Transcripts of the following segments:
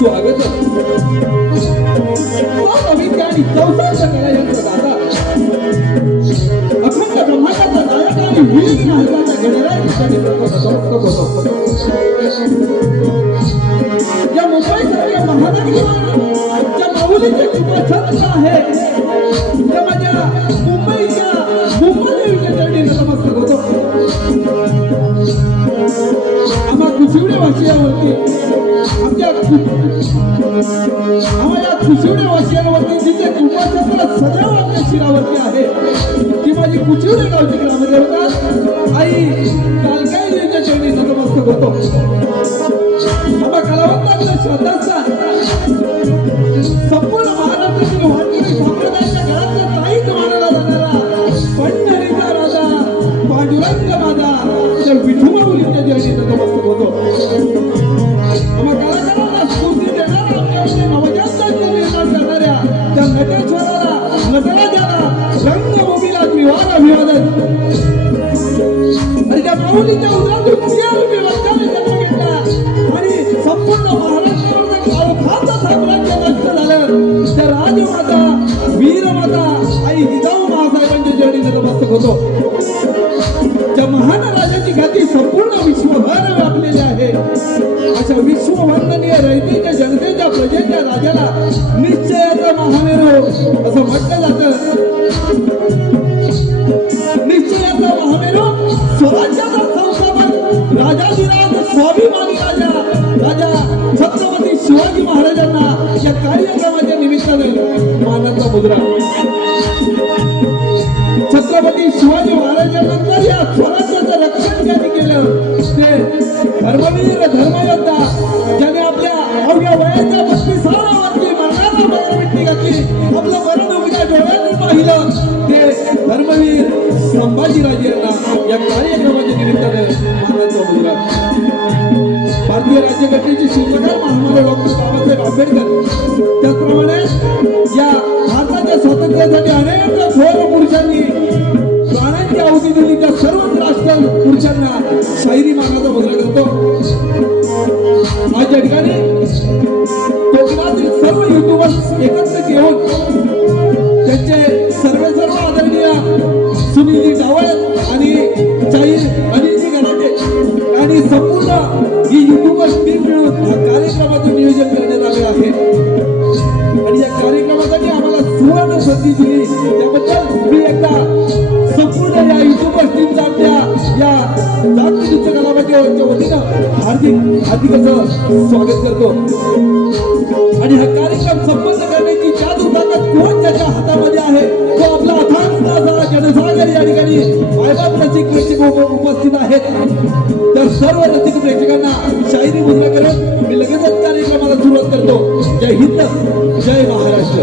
स्वागत अभिज्ञानी चौसाच्या गळ्याचा दाता अखंड ब्रह्मांडाचा नायक आणि विलीन हस्ताच्या गणराज्याचा नेतृत्व होतो. या मुंबईसारख्या महानगरीवर ज्या माऊलीचे कृपा छत्र आहे त्या माझ्या मुंबईच्या मुंबईच्या चरणी नतमस्तक होतो. आम्हा कुशिवडे वासियांवरती आम्हाला कुशिवडे वासियांवरती जिथे कृपाछत्र सदैव आपल्या शिरावरती आहे ती माझी कुशिवडे गावची ग्रामदेवता आई कालकाई देवीच्या चरणी नतमस्तक होतो. आम्हा कलावंतांचं श्रद्धास्थान संपूर्ण महाराष्ट्रातील वारकरी संप्रदायाच्या घरातला ताईच मानला जाणारा पंढरीचा राजा पांडुरंग माझा त्या विठुमाऊलीच्या चरणी नतमस्तक होतो. आम्हा कलाकारांना स्फूर्ती देणारा आमच्यामध्ये नवजातांचं निर्माण करणाऱ्या त्या नटेश्वराला नटराजाला रंगभूमीला विवाद अभिवादन आणि त्या माऊलीच्या उदरातून प्रियरूपी वस्त्राने जन्म घेतला आणि संपूर्ण महाराष्ट्रावर काळोखाचं साम्राज्य नष्ट झालं त्या राजमाता वीरमाता आई जिजाऊ महासाहेबांच्या चरणी नतमस्तक होतो. त्या महान राजाची ख्याती संपूर्ण विश्वभर व्यापलेली आहे. अशा विश्ववंदनीय रयतेच्या जनतेच्या प्रजेच्या राजाला निश्चयाचा महामेरू असं म्हटलं जातं. निश्चयाचा महामेरू स्वराज्याचा संस्थापक राजाधिराज स्वाभिमानी राजा छत्रपती शिवाजी महाराजांना या कार्यक्रमाच्या निमित्ताने मानाचा मुद्रा. छत्रपती शिवाजी महाराजांनंतर या स्वराज्याचं रक्षण ज्यांनी केलं ते धर्मवीर धर्मयोद्धा ज्याने आपल्या अवघ्या वयाच्या 32व्या वर्षी मरणाला बाजारपेटी घातली आपलं मरण उघड्या डोळ्यांनी पाहिलं ते धर्मवीर संभाजीराजे यांना या कार्यक्रमाच्या निमित्ताने मानाचा मुद्रा. भारतीय राज्यघटनेचे शिल्पकार महामानव डॉक्टर बाबासाहेब आंबेडकर त्याचप्रमाणे या भारताच्या स्वातंत्र्यासाठी अनेक थोर पुरुषांनी प्राणांची आहुती दिली त्या सर्वच राष्ट्र पुरुषांना शाहिरी मानाचा मुद्रा करतो. आज या ठिकाणी कोकणातील सर्व युट्यूबर्स एकत्र येऊन त्यांचे सर्व आदरणीय सुनीलजी डावळ आणि अनिलजी गलाटे आणि संपूर्ण ही युट्यूबर्स टीम मिळून या कार्यक्रमाचं नियोजन करण्यात आले आहे आणि या कार्यक्रमासाठी आम्हाला सुवर्ण संधी दिली त्याबद्दल मी एकदा संपूर्ण या युट्यूबर्स टीमचा आपल्या या जागतिक नृत्य कलावंतांच्या वतीनं हार्दिक असं स्वागत करतो. आणि हा कार्यक्रम संपन्न करण्याची जादू ताकद कोण ज्याच्या हातामध्ये आहे तो आपला अथांग असा जनसागर या ठिकाणी मायबाप रसिक प्रेक्षक उपस्थित आहेत. तर सर्व रसिक प्रेक्षकांना शाहिरी मुद्रा करून मी लगेचच कार्यक्रमाला सुरुवात करतो. जय हिंद जय महाराष्ट्र.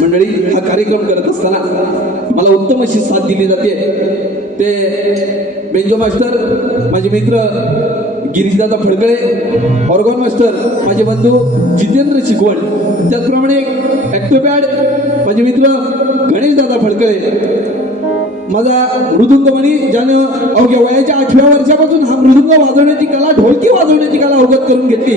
मंडळी हा कार्यक्रम करत असताना मला उत्तम अशी साथ दिली जाते ते बेंजो मास्टर माझे मित्र गिरीशदादा फडकळे, ऑर्गॉन मास्टर माझे बंधू जितेंद्र शिकवण, त्याचप्रमाणे ॲक्टोपॅड माझे मित्र गणेशदादा फडकळे, माझा मृदुंगमणी ज्यानं अवघ्या वयाच्या 8व्या वर्षापासून हा मृदुंग वाजवण्याची कला ढोलकी वाजवण्याची कला अवगत करून घेतली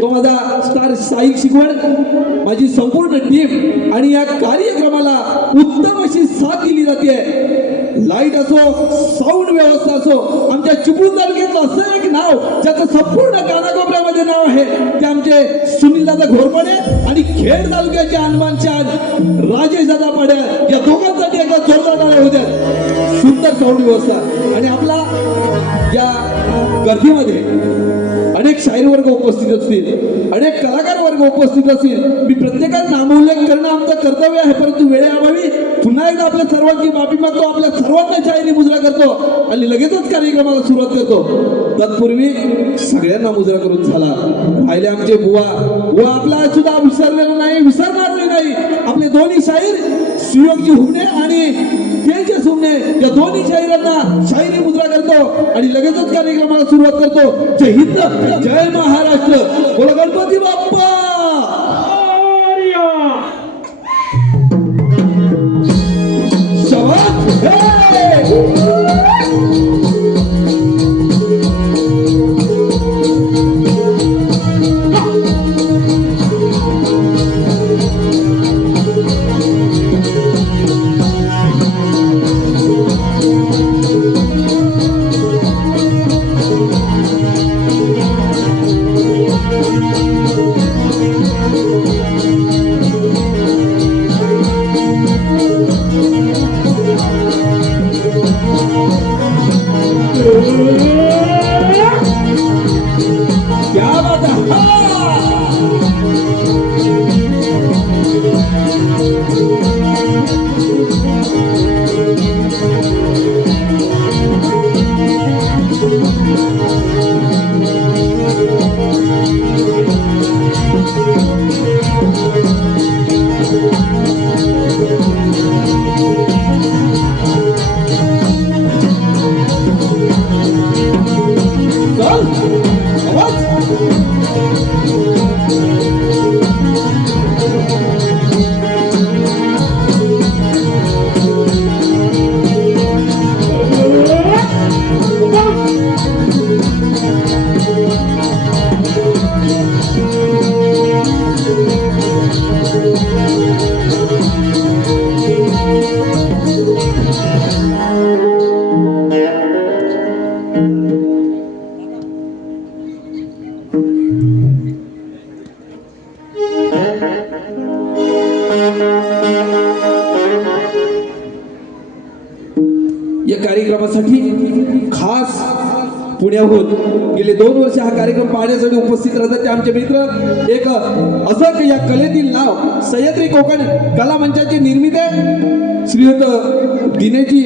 तो माझा स्टार साई शिकवण, माझी संपूर्ण टीम आणि या कार्यक्रमाला उत्तम अशी साथ दिली जाते. लाईट असो साऊंड व्यवस्था असो आमच्या चिपळूण तालुक्यातलं असं एक नाव ज्याचं संपूर्ण कानाकोपऱ्यामध्ये नाव आहे ते आमचे सुनीलदादा घोरपडे आणि खेड तालुक्याचे हनुमान चांद राजेशदादा पड्या या दोघांसाठी एकदा जोरदार टाळ्या होत्या. सुंदर साऊंड व्यवस्था आणि आपला या गर्दीमध्ये अनेक शाहीर वर्ग उपस्थित असतील, अनेक कलाकार वर्ग उपस्थित असतील. मी प्रत्येकाचा नामोल्लेख करणं आमचं कर्तव्य आहे, परंतु वेळेअभावी पुन्हा एकदा आपल्या सर्वांची माफी मागतो. आपल्या सर्वांना शाहिरी मुजरा करतो आणि लगेचच कार्यक्रमाला सुरुवात करतो. तत्पूर्वी सगळ्यांना मुजरा करून झाला. राहिले आमचे बुवा आपला सुद्धा विसरलेला नाही, विसरणार नाही. आपले दोन्ही शाहीर सुयोगजी हुमणे आणि तेजस हुमणे या दोन्ही शाहिरांना शाहिरी मुद्रा करतो आणि लगेचच कार्यक्रमाला सुरुवात करतो. जय हिंद, जय महाराष्ट्र, बोला गणपती बाप्पा. शाबास. या कार्यक्रमासाठी खास पुण्याहून गेले 2 वर्ष हा कार्यक्रम पाहण्यासाठी उपस्थित राहतात ते आमचे मित्र. एक असं या कलेतील नाव सह्याद्री कोकण कला मंचाची निर्मिती श्रीयुत दिनेशजी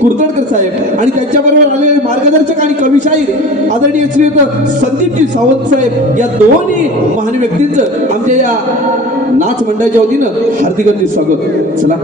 कुर्तडकर साहेब आणि त्यांच्याबरोबर आलेले मार्गदर्शक आणि कविशाहीर आदरणीय श्रीयुत संदीपजी सावंत साहेब या दोन्ही महान व्यक्तींचं आमच्या या नाच मंडळाच्या वतीनं हार्दिक हार्दिक स्वागत. चला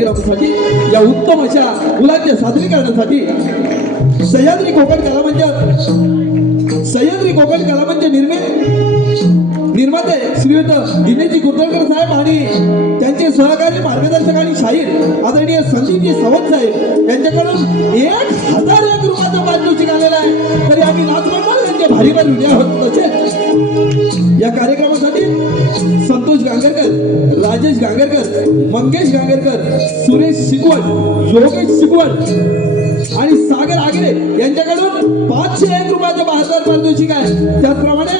कार्यक्रमासाठी या उत्तम अशा मुलांच्या सादरीकरणासाठी सह्याद्री कोकण कला मंच निर्माते श्रीयुत दिनेशजी कुर्दळकर साहेब आणि त्यांचे सहकारी मार्गदर्शक आणि शाहीर आदरणीय संदीपजी सावंत साहेब यांच्याकडून 1001 रुपयाचा पारितोषिक आलेला आहे. तरी आम्ही नाच मंडळ यांचे भारी भारी ऋणी आहोत. तसेच या कार्यक्रमासाठी संतोष गांगरकर, राजेश गांगरकर, मंगेश गांगरकर, सुरेश शिकवण, योगेश शिकवण आणि सागर आगरे यांच्याकडून 501 रुपयाचं 72 पारितोषिक आहे. त्याचप्रमाणे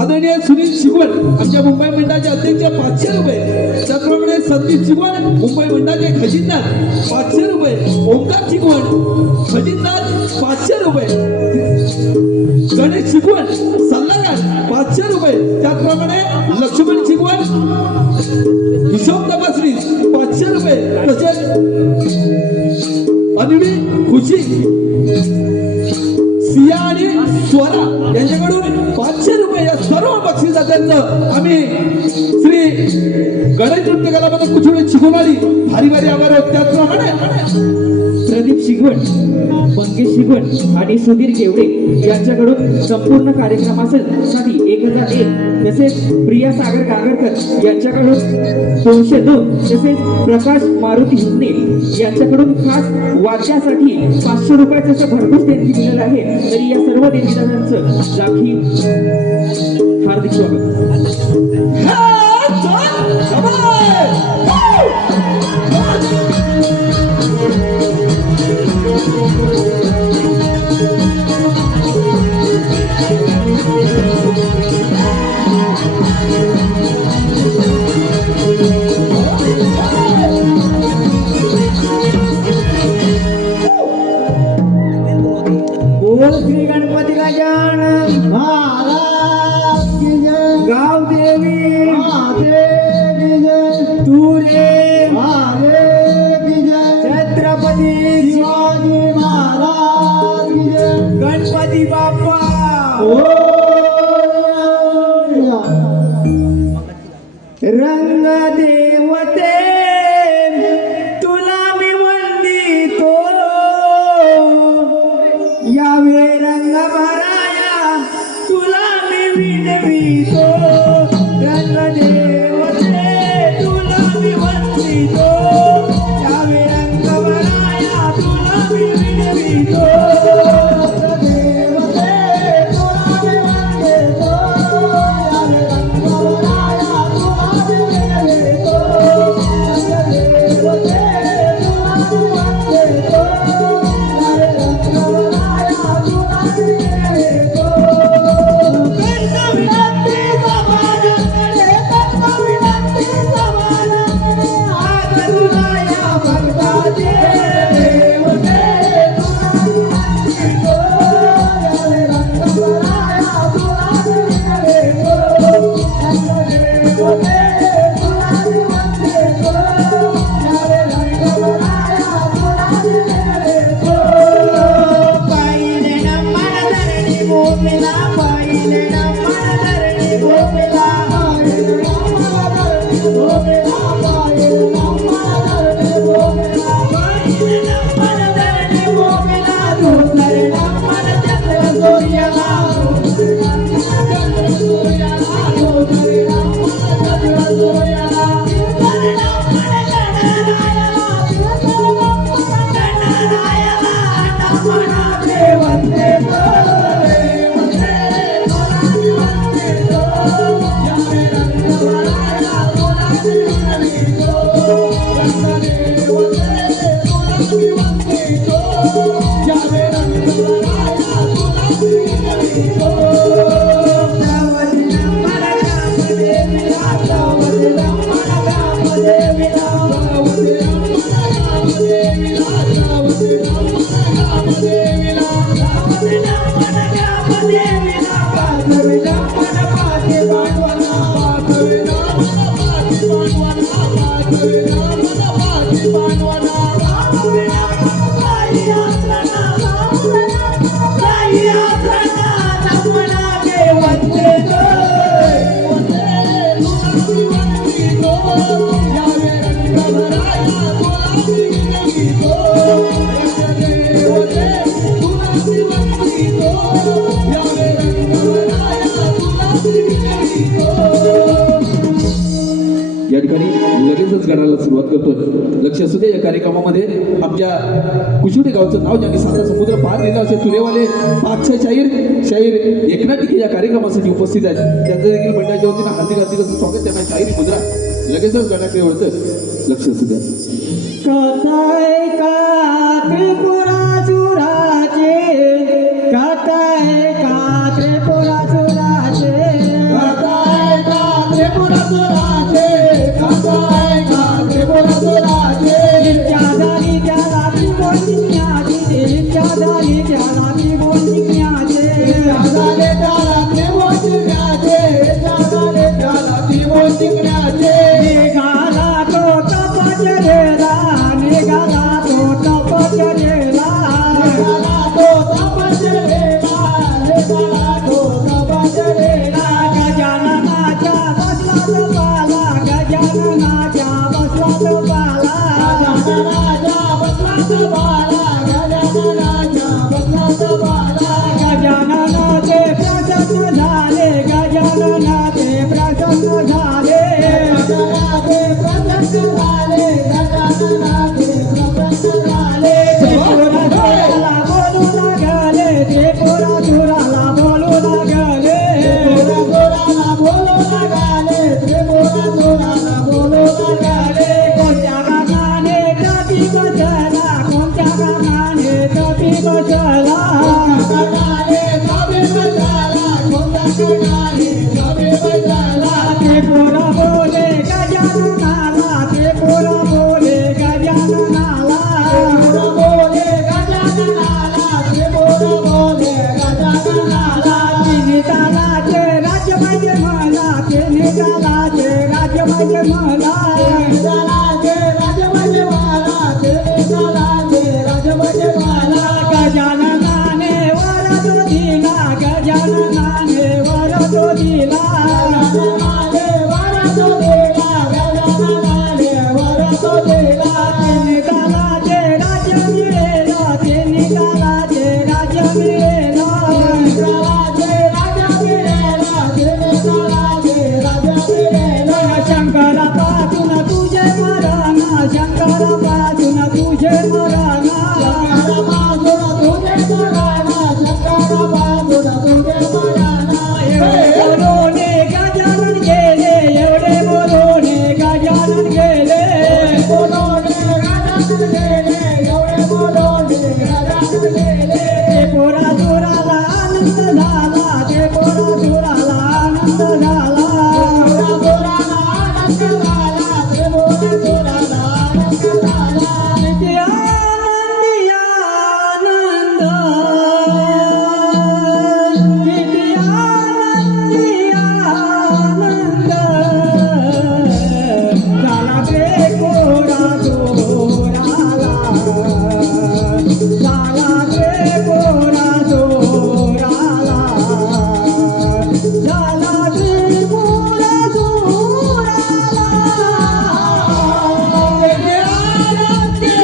आदरणीय सुनील शिकवण आमच्या मुंबई मंडळाचे अध्यक्ष 500 रुपये. त्याचप्रमाणे संदीप शिकवण मुंबई मंडळाचे खजिनदार 500 रुपये. ओमकार शिकवण खजिनदार 500 रुपये. गणेश शिकवण सल्लागार 500 रुपये. त्याचप्रमाणे लक्ष्मण शिकवण हिशोब तपासणी 500 रुपये. तसेच अन्वी, खुशी, सिया आणि स्वरा यांच्याकडून 500 रुपये या सर्व बक्षिसाचं आम्ही श्री गणेश नृत्य कलामध्ये कुठे शिकवणारी भारी भारी आभार आहोत. त्याचप्रमाणे प्रदीप शिगवण, मंगेश शिगवण आणि सुधीर केवडे यांच्याकडून संपूर्ण कार्यक्रमासाठी 1001. तसेच प्रिया सागर गांगरकर यांच्याकडून 202. तसेच प्रकाश मारुती हुंदे यांच्याकडून खास वाद्यासाठी 500 रुपयाचं असं भरघोस देणगी दिलेलं आहे. तरी या सर्व देणगीदारांचं राखी हार्दिक स्वागत. श्री गणपती गजानन महाराज की जय. गाव देवी महादेव की जय. तुरे महादेव की जय. छत्रपती शिवाजी महाराज की जय. गणपती बाप्पा रंग देवते तुला मी वंदितो. यावे रंग भराया तुला मी विनवितो. रंग देवते तुला मी वंदितो. यावे रंग भराया तुला मी विनवितो. रंग देवते तुला मी वंदितो. यावे रंग भराया तुला मी विनवितो. रंग देवते तुला मी वंदितो. यावे रंग Yeah. ठिकाणी लगेचच गाण्याला सुरुवात करतोय. लक्ष असू दे, या कार्यक्रमामध्ये आमच्या कुशिवडे गावचं नाव ज्यांनी साता समुद्र पार दिला असे तुरेवाले पाचशे शाहीर एकनाथ टिके या कार्यक्रमासाठी उपस्थित आहेत. त्यांचं देखील मंडळाच्या वतीनं हार्दिक हार्दिक असं स्वागत. त्यांना शाहीर मुद्रा लगेचच गाण्याकडे वळतं. लक्ष असू द्या. कथाय का त्रिपुरासुराचे, कथाय का त्रिपुरासुराचे, कथाय का त्रिपुरासुराचे, कथाय का त्रिपुरासुराचे. इच्छा झाली त्याला त्रिपुर जिंकण्याची, इच्छा झाली त्याला त्रिपुर जिंकण्याची, झाले त्याला त्रिपुर जिंकण्याचे, झाले त्याला त्रिपुर जिंकण्याचे. निघाला तो तपश्चर्येला, निघाला तो तपश्चर्येला, निघाला तो तपश्चर्येला, निघाला तो तपश्चर्येला. गजाननाच्या बसला तो बाला, गजाननाच्या बसला तो बाला, गजाननाच्या बसला तो बाला, गजाननाच्या बसला तो बाला. गजाननाचे प्रसन्न झाले, गजाननाचे प्रसन्न झाले, गजाननाचे प्रसन्न झाले, गजाननाचे प्रसन्न झाले. त्रिपुरासुराला बोलू लागले, त्रिपुरासुराला बोलू लागले, त्रिपुरासुराला बोलू लागले, त्रिपुरासुराला बोलू लागले. कोणत्या कारणाने कपी बसला, कोणत्या कारणाने कपी बसला, कारणाने कवी बसला, कोणत्या कारणाने कवी बसला. त्रिपुरा बोले गजाननाला, त्रिपुरा बोले गजाननाला, त्रिपुरा बोले गजाननाला, त्रिपुरा बोले गजाननाला. तिन्ही तालाचे राज्य पाहिजे मला, तिन्ही तालाचे राज्य पाहिजे मला, त्रिपुराचे राजबंदी मला, त्रिपुराचे राजबंदी मला. गजाननाने वर तो दिला, गजाननाने वर तो दिला, गजाननाने वर तो दिला, गजाननाने वर तो दिला. तिन्ही तालाचे राज्य मिळेला, तिन्ही तालाचे राज्य मिळेला, त्रिपुराचे राजा मिळेला, त्रिपुराचे राजा मिळेला. शंकरापासून तुझे मरणा, शंकरापासून तुझे मरणा, शंकरापासून तुझे मरणा, शंकरापासून तुझे मरणा. बोलोने गजानन गेले, एवढे बोलोने गजानन गेले, बोलोने गजानन गेले, एवढे बोलोने गजानन गेले. त्रिपुरासुराला आनंद झाला, त्रिपुरासुराला आनंद झाला, त्रिपुरासुराला आनंद झाला, त्रिपुरासुराला आनंद झाला. किती आनंदी आनंद, किती आनंदी आनंद, झाला त्रिपुरासुराला, झाला त्रिपुरासुराला, झाला त्रिपुरासुराला. किती आनंदी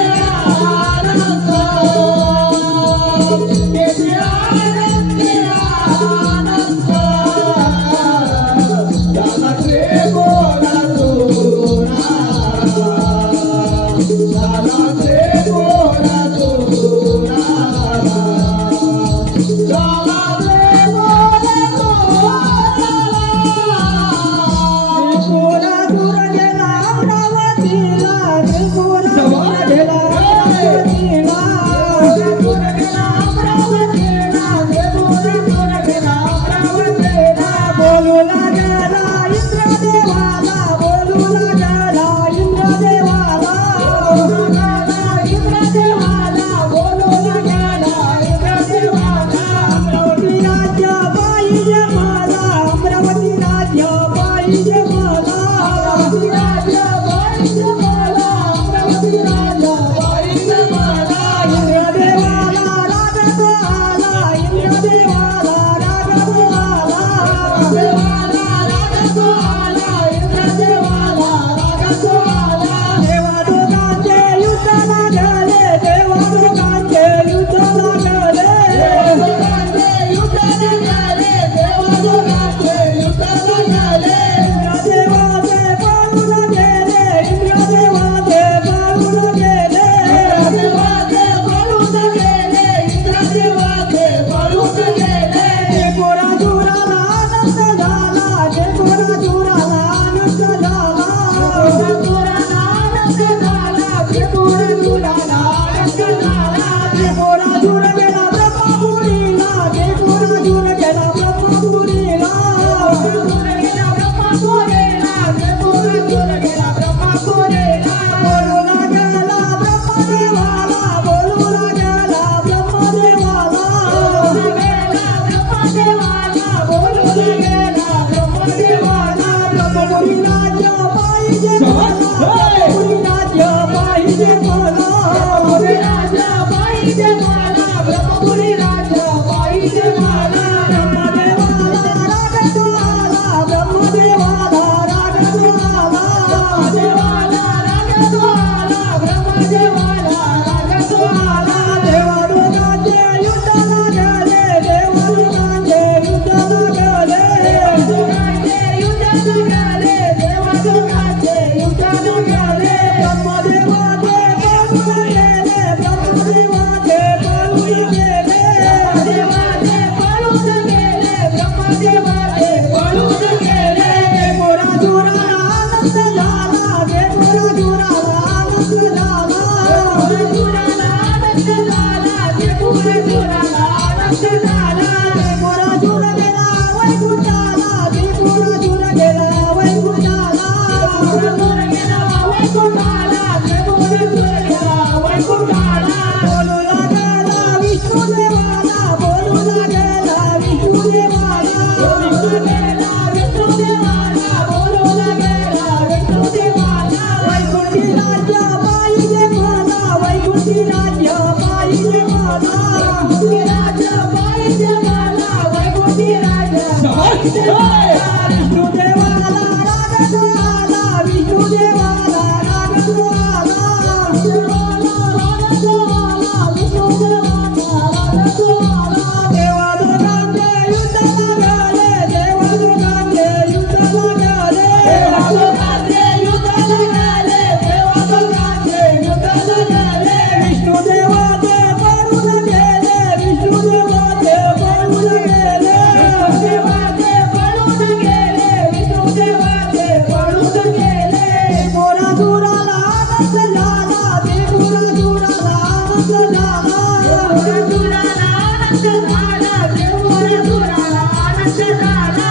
वैकुंठाला त्रिपुर सुरला वैकुंठाला बोलू लागला विष्णुदेवाला बोलू लागला विष्णुदेवाला विष्णुदेवाला बोलू लागला विष्णुदेवाला वैकुंठी राज्य पाहिजे मला वैकुंठी राज्य पाहिजे मला वैकुंठी राज्य पाहिजे मला वैकुंठी राज्य पाहिजे मला विष्णुदेवाला राग आला विष्णुदेवाला राग आला विष्णुदेवाला राग आला विष्णुदेवाला राग आला देवा दोघांचे युद्ध लागले देवा दोघांचे युद्ध लागले देवा दोघांचे युद्ध लागले देवा दोघांचे युद्ध लागले विष्णुदेवाचे पळून गेले विष्णुदेवाचे पळून गेले विष्णुदेवाचे पळून गेले विष्णुदेवाचे पळून गेले मोरा दुराला आनंद झाला देवरा दुराला आनंद झाला मोरा दुराला आनंद झाला देवरा दुराला आनंद झाला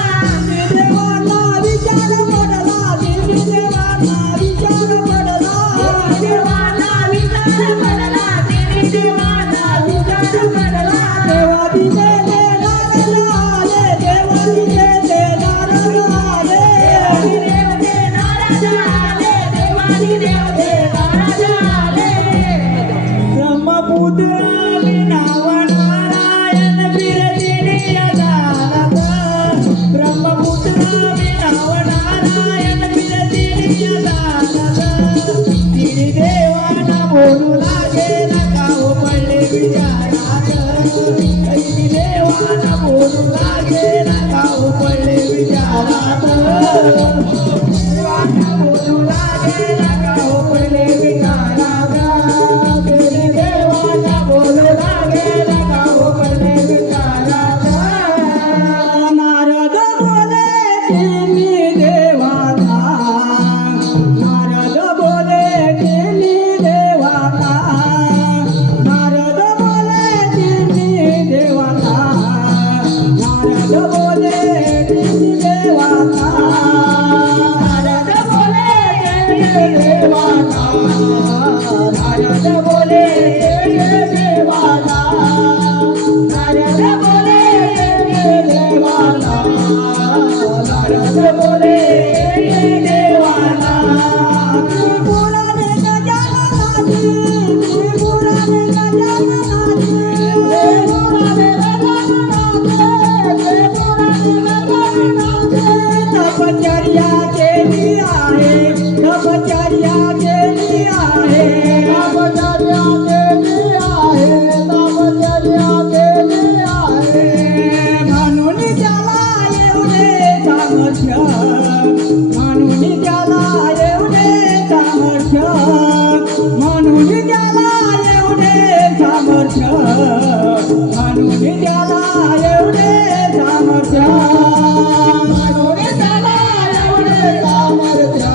देवाला विचार पडला देवाला विचार पडला देवाला विचार पडला देवाला विचार पडला देवादी देवे नारद आले देवादी देवे नारद आले देवादी देवते नारद आले देवादी देवते नारद आले ब्रह्मपुत्र नाव नारायण फिरतीने दारात ब्रह्मपुत्र नाव नारायण फिरतीने दारात तिने देवाना बोलू लागेला गाव पडले विचारात तिने देवाना बोलू लागेला गाव पडले विचारात देवाना बोलू लागेला गाव पडले विचारात तिने देवाना बोलू लागेला गाव पडले विचारात नारद बोले तिने देवाचा नारद बोले तिने देवाचा नारद बोले तिने देवाचा नारद बोले तिने देवाचा नारद बोले तिने देवाचा नारद बोले तिने देवाचा नारद बोले तिने देवाचा नारद बोले तिने देवाचा त्रिपुराने गजाननाची त्रिपुराने गजाननाची त्रिपुराने गजाननाची तपश्चर्या केली आहे तपश्चर्या केली आहे तपश्चर्या केली आहे तपश्चर्या केली आहे म्हणून त्याला एवढे सामर्थ्य म्हणून त्याला एवढे सामर्थ्य म्हणून त्याला एवढे सामर्थ्य म्हणून त्याला एवढे सामर्थ्य म्हणून त्याला एवढे सामर्थ्य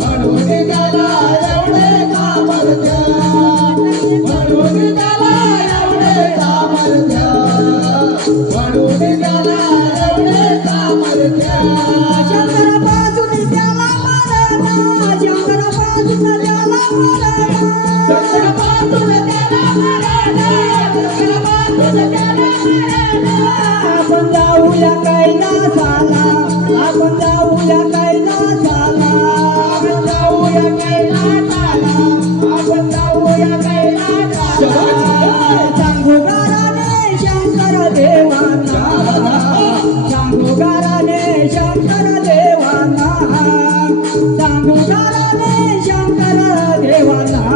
म्हणून त्याला एवढे सामर्थ्य म्हणून त्याला एवढे सामर्थ्य म्हणून त्याला एवढे सामर्थ्य शंकरापासून त्याला मारला शंकरापासून त्याला मारला शंकरापासून त्याला मारला शंकरापासून त्याला मारला आपण जाऊया कैलासाला आपण जाऊया कैलासाला आपण जाऊया कैलासाला आपण जाऊया कैलासाला सांगुगाराने शंकर देवांना सांगुगाराने शंकर देवांना सांगुगाराने शंकर देवांना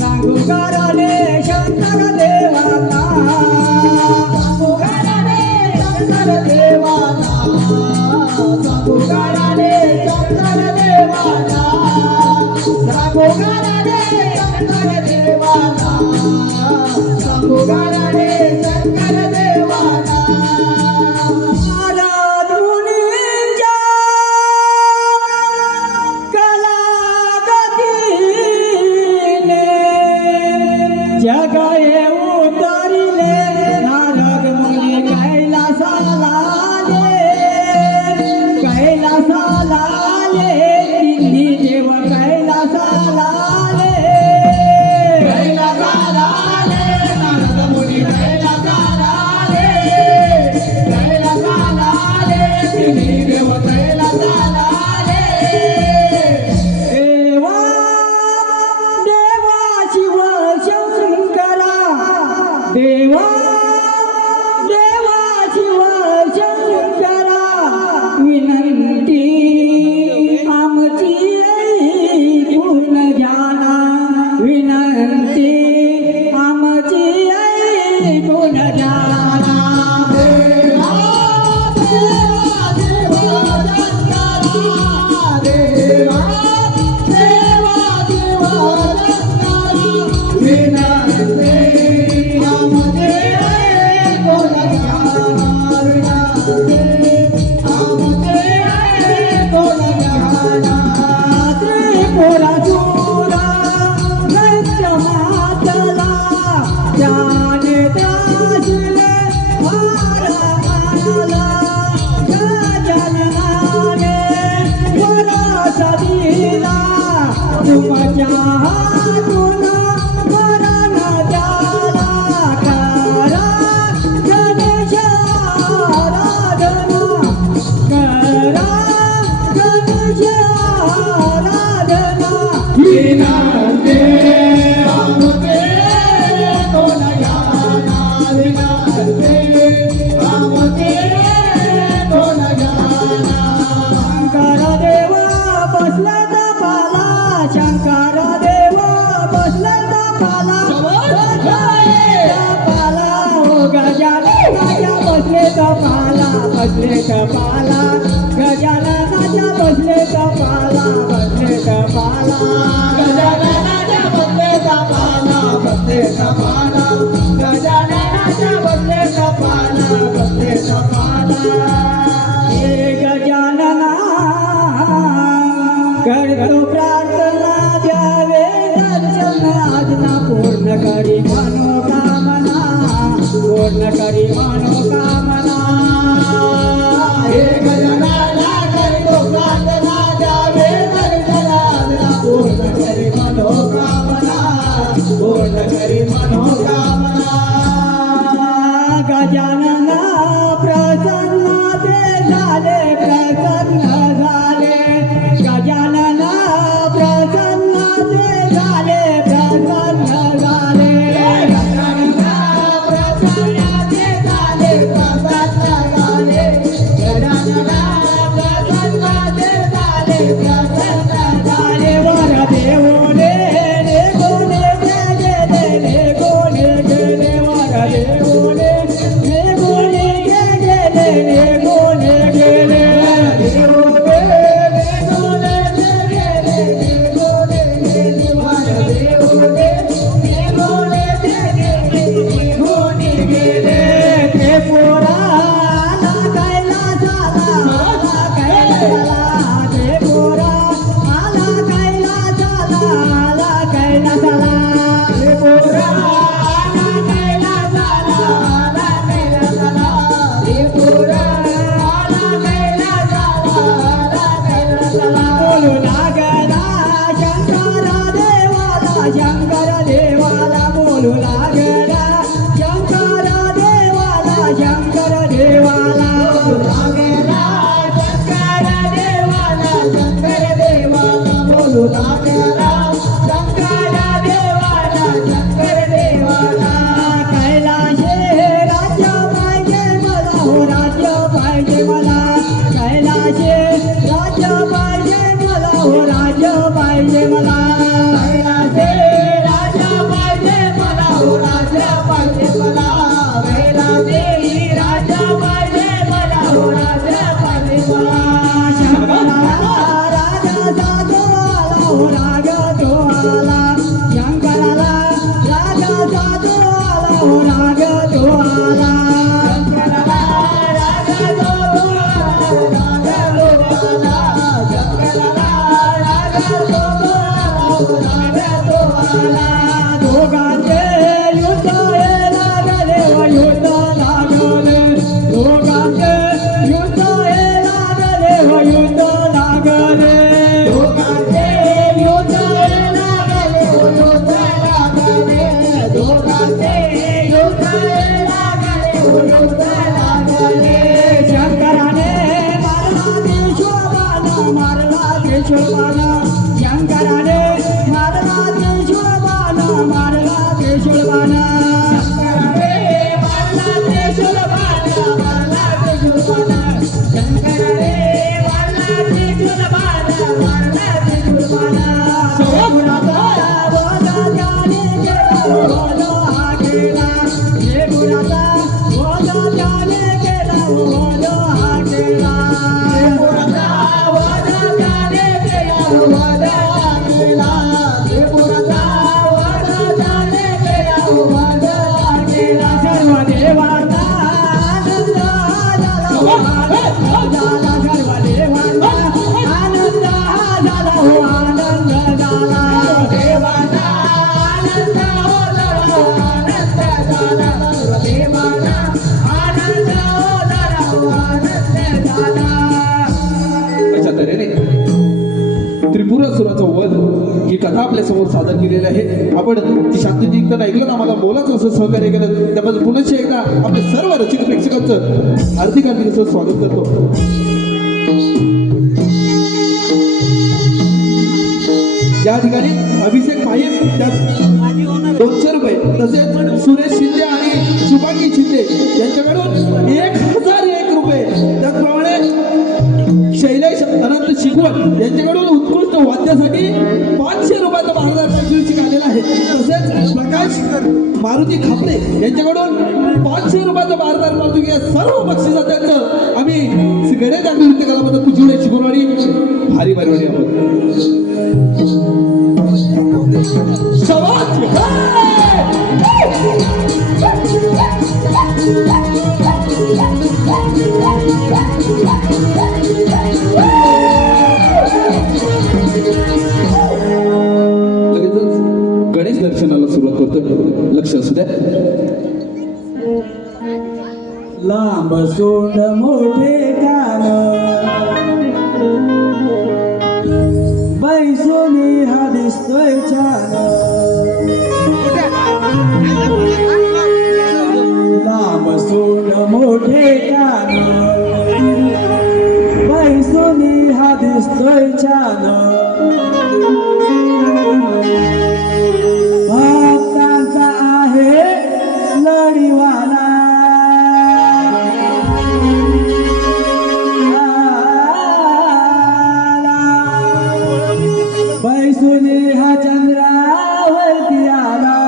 सांगुगाराने शंकर देवांना सांगुगाराने शंकर देवांना सांगुगाराने शंकर देवांना सांगुगाराने शंकर देवांना सांगुगाराने शंकर देवांना आराधुनीच्या कलागतीने गणपतीला तुमच्या हातून मरण द्याला करा गणेश आराधना करा गणेश आराधना विनाते आमते कोण जाणार विनाते आमते कोण जाणार शंकर देव बसला तपाला शंकर देव बसला तपाला तपाला हो गजाननाच्या बसले तपाला बसले तपाला गजाननाच्या बसले तपाला बसले तपाला गजाननाच्या बसले तपाला बसले तपाला गजाननाच्या बसले तपाला बसले तपाला हे गजानना करतो प्रार्थना द्यावे दर्शन आजना पूर्ण करी मनोकामना पूर्ण करी मनोकामना हे गजानना करतो प्रार्थना द्यावे दर्शनाला पूर्ण करी मनोकामना पूर्ण करी मनोकामना गजानना प्रसन्न ते झाले प्रसन्न झाले गजानना प्रसन्न ते झाले प्रसन्न झाले गजानना प्रसन्न ते झाले प्रसन्न झाले गजानना प्रसन्न ते झाले प्रसन्न झाले वर देवोने ने गोने गेले ने गोने गेले वर देवोने ने गोने गेले ने गोने गेले ते पोरा आला कैलासाला आला कैलासाला ते पोरा आला कैलासाला आला कैलासाला ते पोरा आला कैलासाला आला कैलासाला ते पोरा आला कैलासाला आला कैलासाला बोलू लागला शंकर देवाला बोलू लागला शंकर देवाला शंकर देवाला बोलू लागला शंकर देवाला शंकर देवाला कैलाशे राज्य पाहिजे मला हो राज्य पाहिजे मला कैलाशे राज्य पाहिजे मला हो राज्य पाहिजे मला कैलासे राजा पाहिजे मला हो राजा पाहिजे मला कैलासे राजा पाहिजे मला हो राजा पाहिजे मला शंकराला राजा साधू आला हो राजा तो आला शंकराला राजा साधू आला हो राजा तो आला शंकराला राजा तो आला राजा तो आला शंकराला राजा तो आला राजा तो आला दोघांचे युद्ध हे लागले व युद्ध लागले दोघांचे युद्ध हे लागले व युद्ध लागले दोघांचे युद्ध लागले हो युद्ध लागले दोघांचे युद्ध लागले हो युद्ध लागले शंकराने मारला त्रिशूळबाण मारला त्रिशूळबाण शंकराने मारला त्रिशूळबाण मारला त्रिशूळबाण शंकराने मारला त्रिशूलबाण मारला त्रिशूलबाण शंकराने मारला त्रिशूलबाण मारला त्रिशूलबाण गुणाचा वध त्याने केला वध हा केला हे गुणाचा वध त्याने केला वध हा केला त्रिपुराचा वध त्याने केला वध केला त्रिपुराचा वध त्याने केला वध केला सर्व देवांना आनंद झाला सर्व देवांना आनंद झाला हो आनंद झाला देवाना आनंद झाला आनंद झाला देवाना आनंद झाला आनंद झाला अशा तऱ्हेने त्रिपुरा पूर्ण सुराचं वध ही कथा आपल्या समोर सादर केलेली आहे. आपण ती शांतती एकदम ऐकलं ना, आम्हाला मोलाचं असं सहकार्य केलं त्याबद्दल पुन्हा एकदा आपल्या सर्व रसिक प्रेक्षकांचं हार्दिक असं स्वागत करतो. या ठिकाणी अभिषेक पाहिजे त्या 200 रुपये, तसेच सुरेश शिंदे आणि शुभांगी शिंदे यांच्याकडून 1001 रुपये, त्याचप्रमाणे शैलेश अनंत शिकवण यांच्याकडून उत्कृष्ट वाद्यासाठी 500 रुपयाचा भारदार पारितोषिक आलेला आहे. तसेच प्रकाश मारुती खापरे यांच्याकडून 500 रुपयाचा भारदार पारितोषिक. या सर्व बक्षिसात्यांचं आम्ही गणेश जागृती नृत्य कलाबद्दल कुजुळे शिकवणारी भारी भारी आहोत. शाबाश! लगेचच गणेश दर्शनाला सुरुवात करतो. लक्ष असू द्या. लांब सोंड मोठे कान बैसोनी हा दिसतोय छान. लांब सोंड मोठे कान बैसोनी हा दिसतोय छान. भक्तांचा आहे लढीवाला बैसुनी हा चंद्रावरती आला.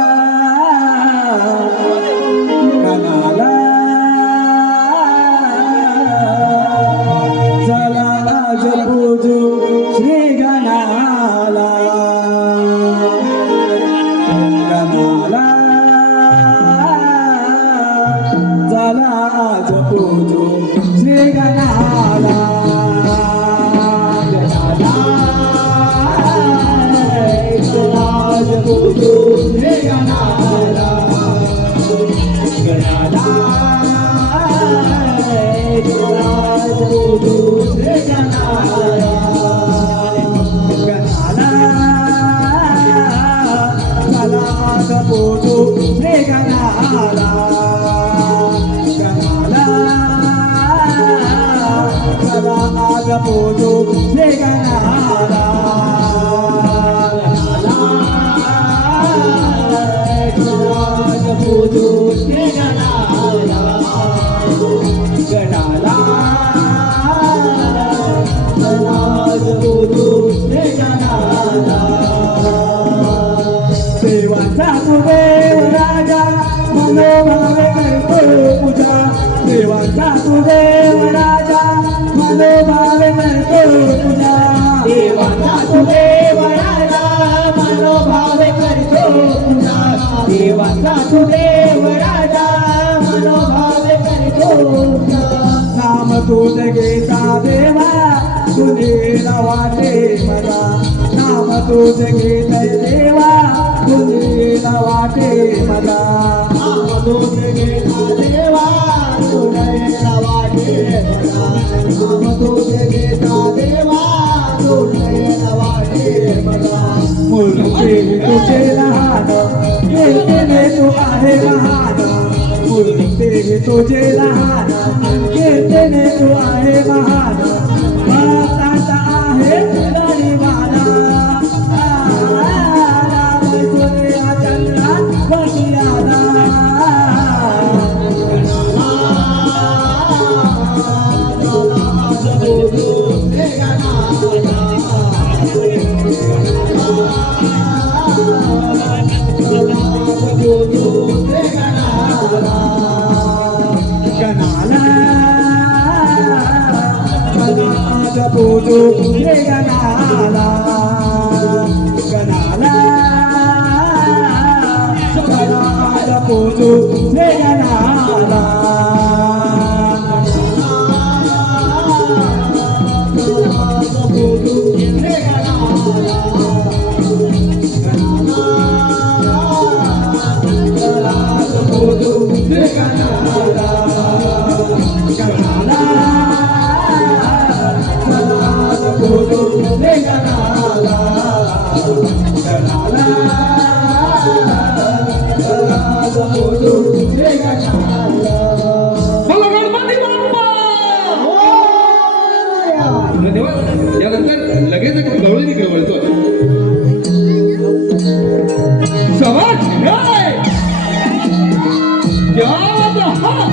कणाला चला जपूजू श्री गणाला. कणाला चला जपूजू श्री गणाला. देवाचा तू देव राजा मनोभावे करतो पूजा. देवाचा तू देव राजा मनोभावे करतो पूजा. देवाचा तू देव राजा मनोभावे करतो पूजा. देवाचा तू देव राजा मनोभावे करतो पूजा. नाम तुझ घेता देवा तुझेला वाटे मला. नाम तुझ घेता देवा तुझेला वाटे मला. नाम तुझ घेता देवा तुझेला वाटे मला. नाम तुझ घेता देवा तुझेला वाटे मला. मूर्ती तुझे लहान कीर्तने तू आहे महान. मूर्ती तुझे लहान कीर्तने तू आहे महान. भक्तांचा आहे लढीवाला. बैसोनी चंद्रा वरती आला. जपूजू रे गणाला. गणाला जपूजू रे गणाला. जपूजू रे गणाला. जपूजू रे गणाला. गणाला Ganaala बोला गणपती बाप्पा. धन्यवाद. यानंतर लगेच एक गवळी गवळतो. शाबाश. हे! क्या बात है. हा.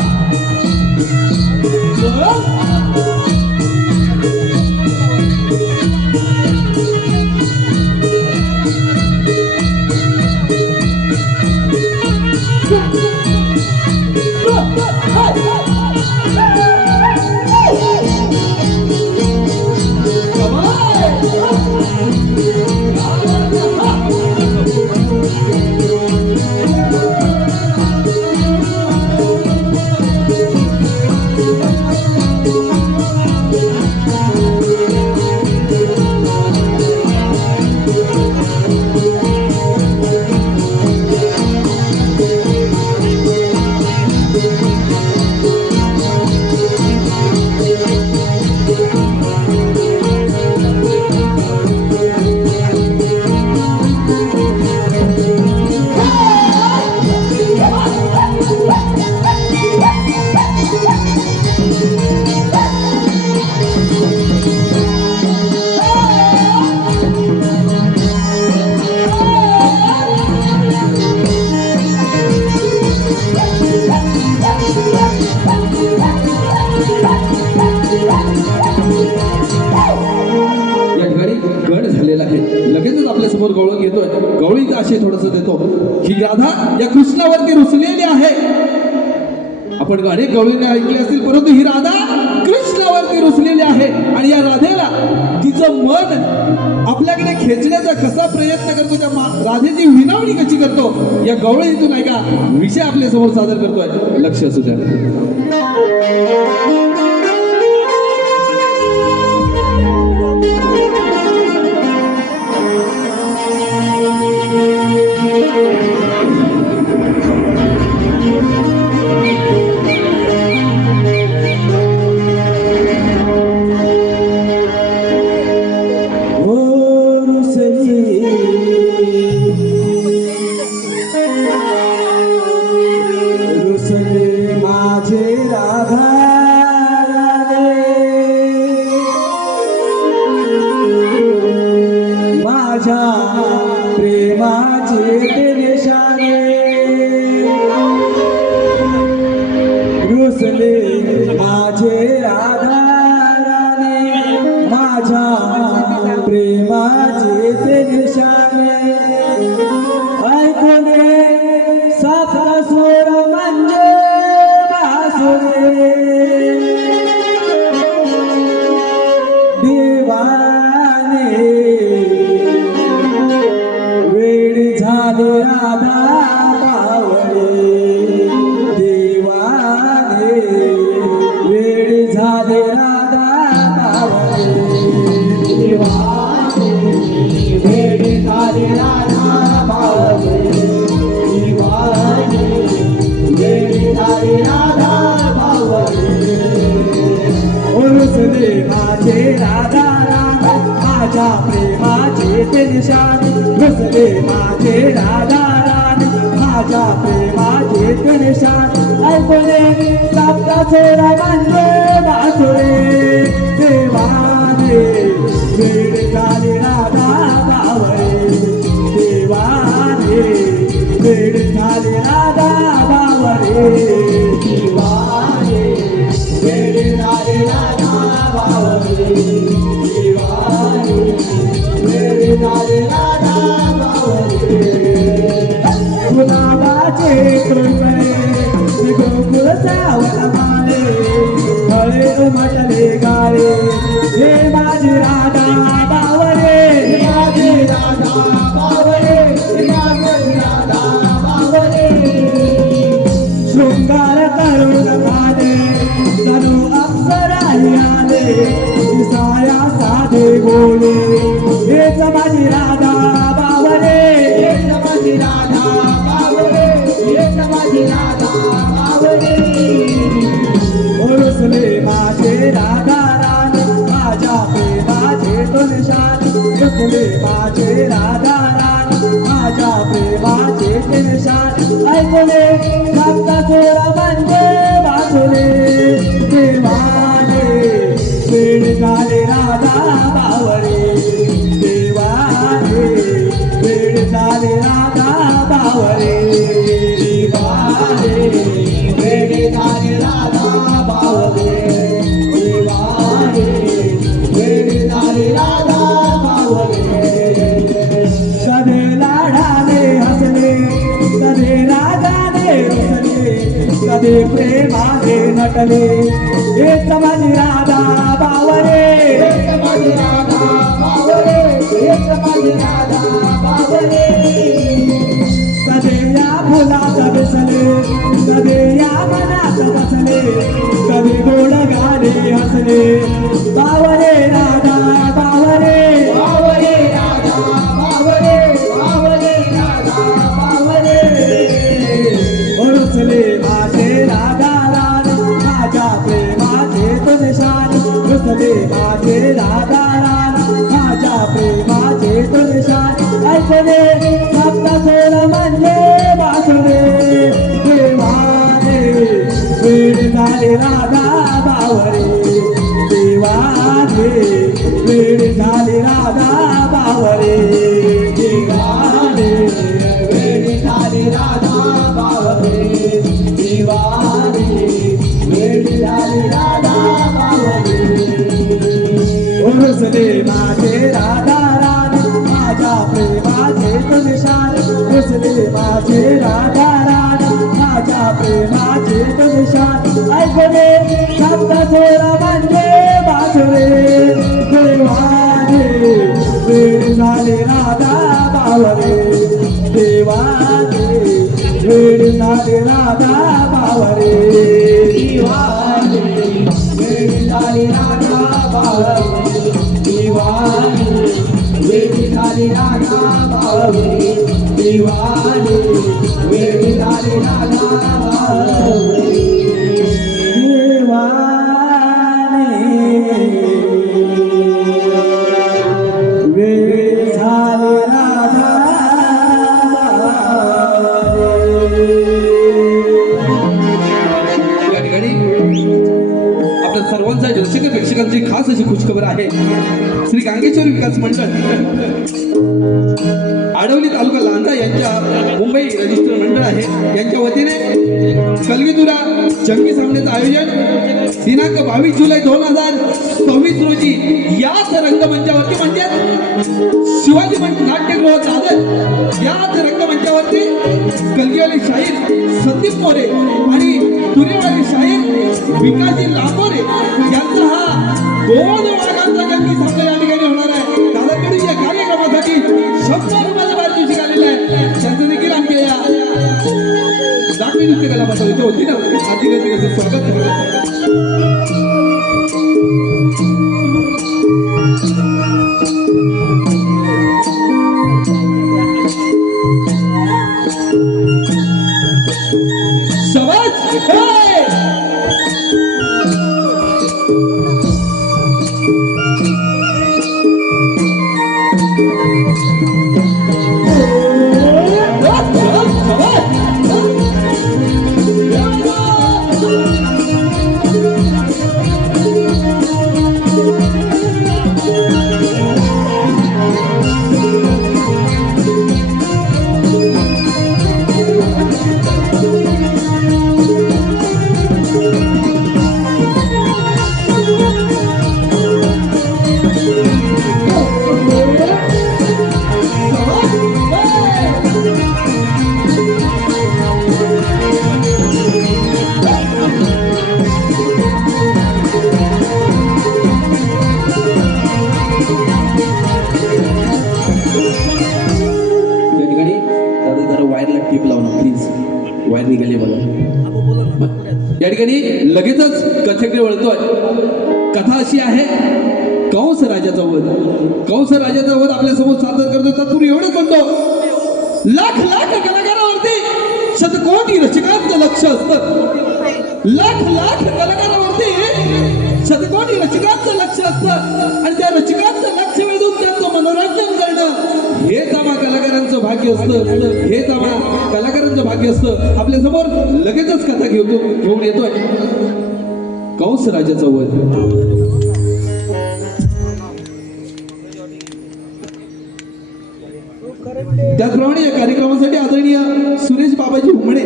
लगेचच आपल्या समोर गवळण घेतोय. गवळीचा आशय थोडस देतो. ही राधा या कृष्णावरती रुसलेली आहे. आपण अनेक गवळीने ऐकले असतील, परंतु ही राधा कृष्णावरती रुसलेली आहे. आणि या राधेला तिचं मन आपल्याकडे खेचण्याचा कसा प्रयत्न करतो, त्या राधेची विनवणी कशी करतो, या गवळीतून ऐका विषय आपल्या समोर सादर करतोय. लक्ष असू द्या. रुसले माझे राधा राणी माझ्या प्रेमाचे ते निशाण ऐकले सप्ता सोळा म्हणजे वाचले देवाने वेळ झाले राधा बावरे देवाने वेळ झाले राधा बावरे देवाने वेळ झाले राधा बावरे देवाने वेळ झाले राधा बावरे कधे लाडाने हसले कधे रागाने रुसले कधे प्रेमाने नटले एक माझी राधा बावरे एक माझी राधा बावरे एक माझी राधा बावरे कधे या फुलात बसले कधे या मनात बसले कधे गोड गाणे हसले बावरे राधा बावरे बावरे राधा बावरे बावरे राधा बावरे रुसले माझे राधा राणी माझ्या प्रेमाचे तो निशाण रुसले माझे राधा राणी माझ्या प्रेमाचे तो निशाण ऐकले सप्ता सोळ म्हणजे वासुदे देवाने वेळ झाले राधा बावरे देवाने वेळ झाले राधा बावरे देवाने वेळ झाले राधा बावरे देवाने वेळ झाले राधा बावरे रुसले माझे राधा राणी माझ्या प्रेमाचे तो निशाण रुसले माझे राधा राणी माझ्या प्रेमाचे तो निशाण ऐकले सप्ता सोळा म्हणजे वाचले देवाने वेळ झाले राधा बावरे देवाने वेळ झाले राधा बावरे देवाने वेळ झाले राधा बावरे देवाने वेळ झाले राधा बावरे देवाने वेळ झाले राधा बावरे वेळ झाले राधा या ठिकाणी आपल्या सर्वांचा दर्शक प्रेक्षकांची खास अशी खुशखबर आहे. श्री गांगेश्वरी विकास मंडळ आडवली तालुका लांजा यांच्या मुंबई रजिस्टर मंडळ आहे यांच्या वतीने कलगीतुरा जंगी सामन्याचं आयोजन दिनांक 22 जुलै 2026 रोजी याच रंगमंचावरती म्हणजे शिवाजी नाट्यगृह दादर याच रंगमंचावरती कलगीवाली शाहीर संदीप मोरे आणि तुरेवाली शाहीर विकासजी लांबोरे यांचा हा 2 वाघांचा जंगी सामना या ठिकाणी होणार आहे. दादाकडे या कार्यक्रमासाठी 100 रुपयाचा पारितोषिक आलेलं आहे. त्यांचं देखील आमच्या या दाखवी नृत्य कला बसवतो होती ना अधिक स्वागत या ठिकाणी लगेचच कथेकडे वळतोय. कथा अशी आहे, कंस राजाचा वध. कंस राजाचा वध आपल्या समोर सादर करतो. तत्पूर्वी एवढंच म्हणतो, लाख लाख कलाकारावरती शतकोटी रसिकांचं लक्ष असतं. लाख लाख कलाकारावरती शतकोटी रसिकांचं लक्ष असतं आणि त्या रसिकांचं लक्ष वेधून त्यांचं मनोरंजन प्रेक्षकांचं भाग्य असतं, हेच आम्हा कलाकारांचं भाग्य असतं. आपल्या समोर लगेचच कथा घेऊन येतोय कंस राजाचा वध. त्याचप्रमाणे या कार्यक्रमासाठी आदरणीय सुरेश बाबाजी हुमणे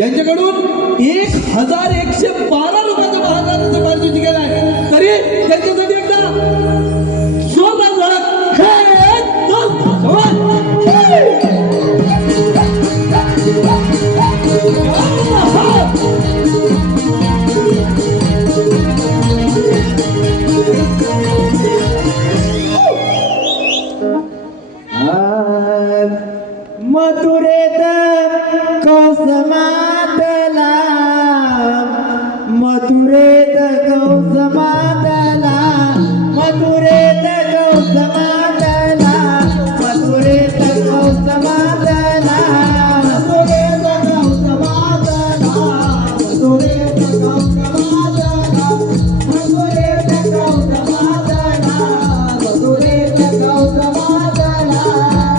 यांच्याकडून 1112 लोकांचं महाराजांचं पारितोषिक आहे. तरी त्यांच्यासाठी एकदा जोरदार धडक. हे दोन मथुरेत कंस मातला, मथुरेत कंस मातला, मथुरेत कंस मातला, मथुरेत कंस मातला, मथुरेत कंस मातला, मथुरेत कंस मातला, मथुरेत कंस मातला, मथुरेत कंस मातला.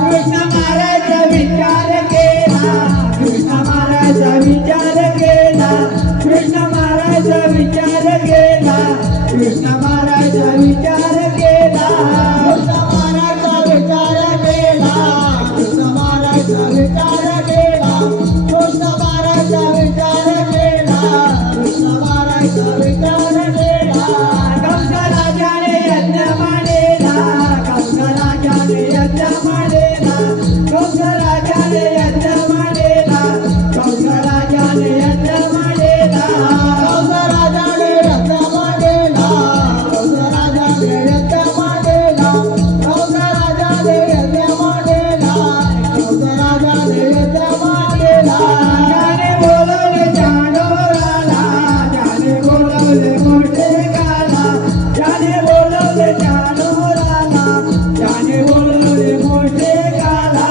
कृष्ण महाराज विचार केला, कृष्ण महाराज विचार केला, कृष्ण महाराज विचार केला, कृष्ण महाराज विचार केला, कृष्ण महाराज विचार केला, कृष्ण महाराज विचार केला, कृष्ण महाराज विचार केला, कृष्ण महाराज विचार केला. कंस राजाने यज्ञ मांडला, कंस राजाने यज्ञ मांडला, कंस राजाने यज्ञ मांडला, कंस राजाने यज्ञ मांडला, कंस राजाने यज्ञ मांडला, कंस राजाने यज्ञ मांडला, कंस राजाने यज्ञ मांडला, कंस राजाने यज्ञ मांडला. ज्याने बोलवले चांडोराला, ज्याने बोलवले मोठे गाला, ज्याने बोलवले चांडोराला, ज्याने बोलवले मोठे गाला,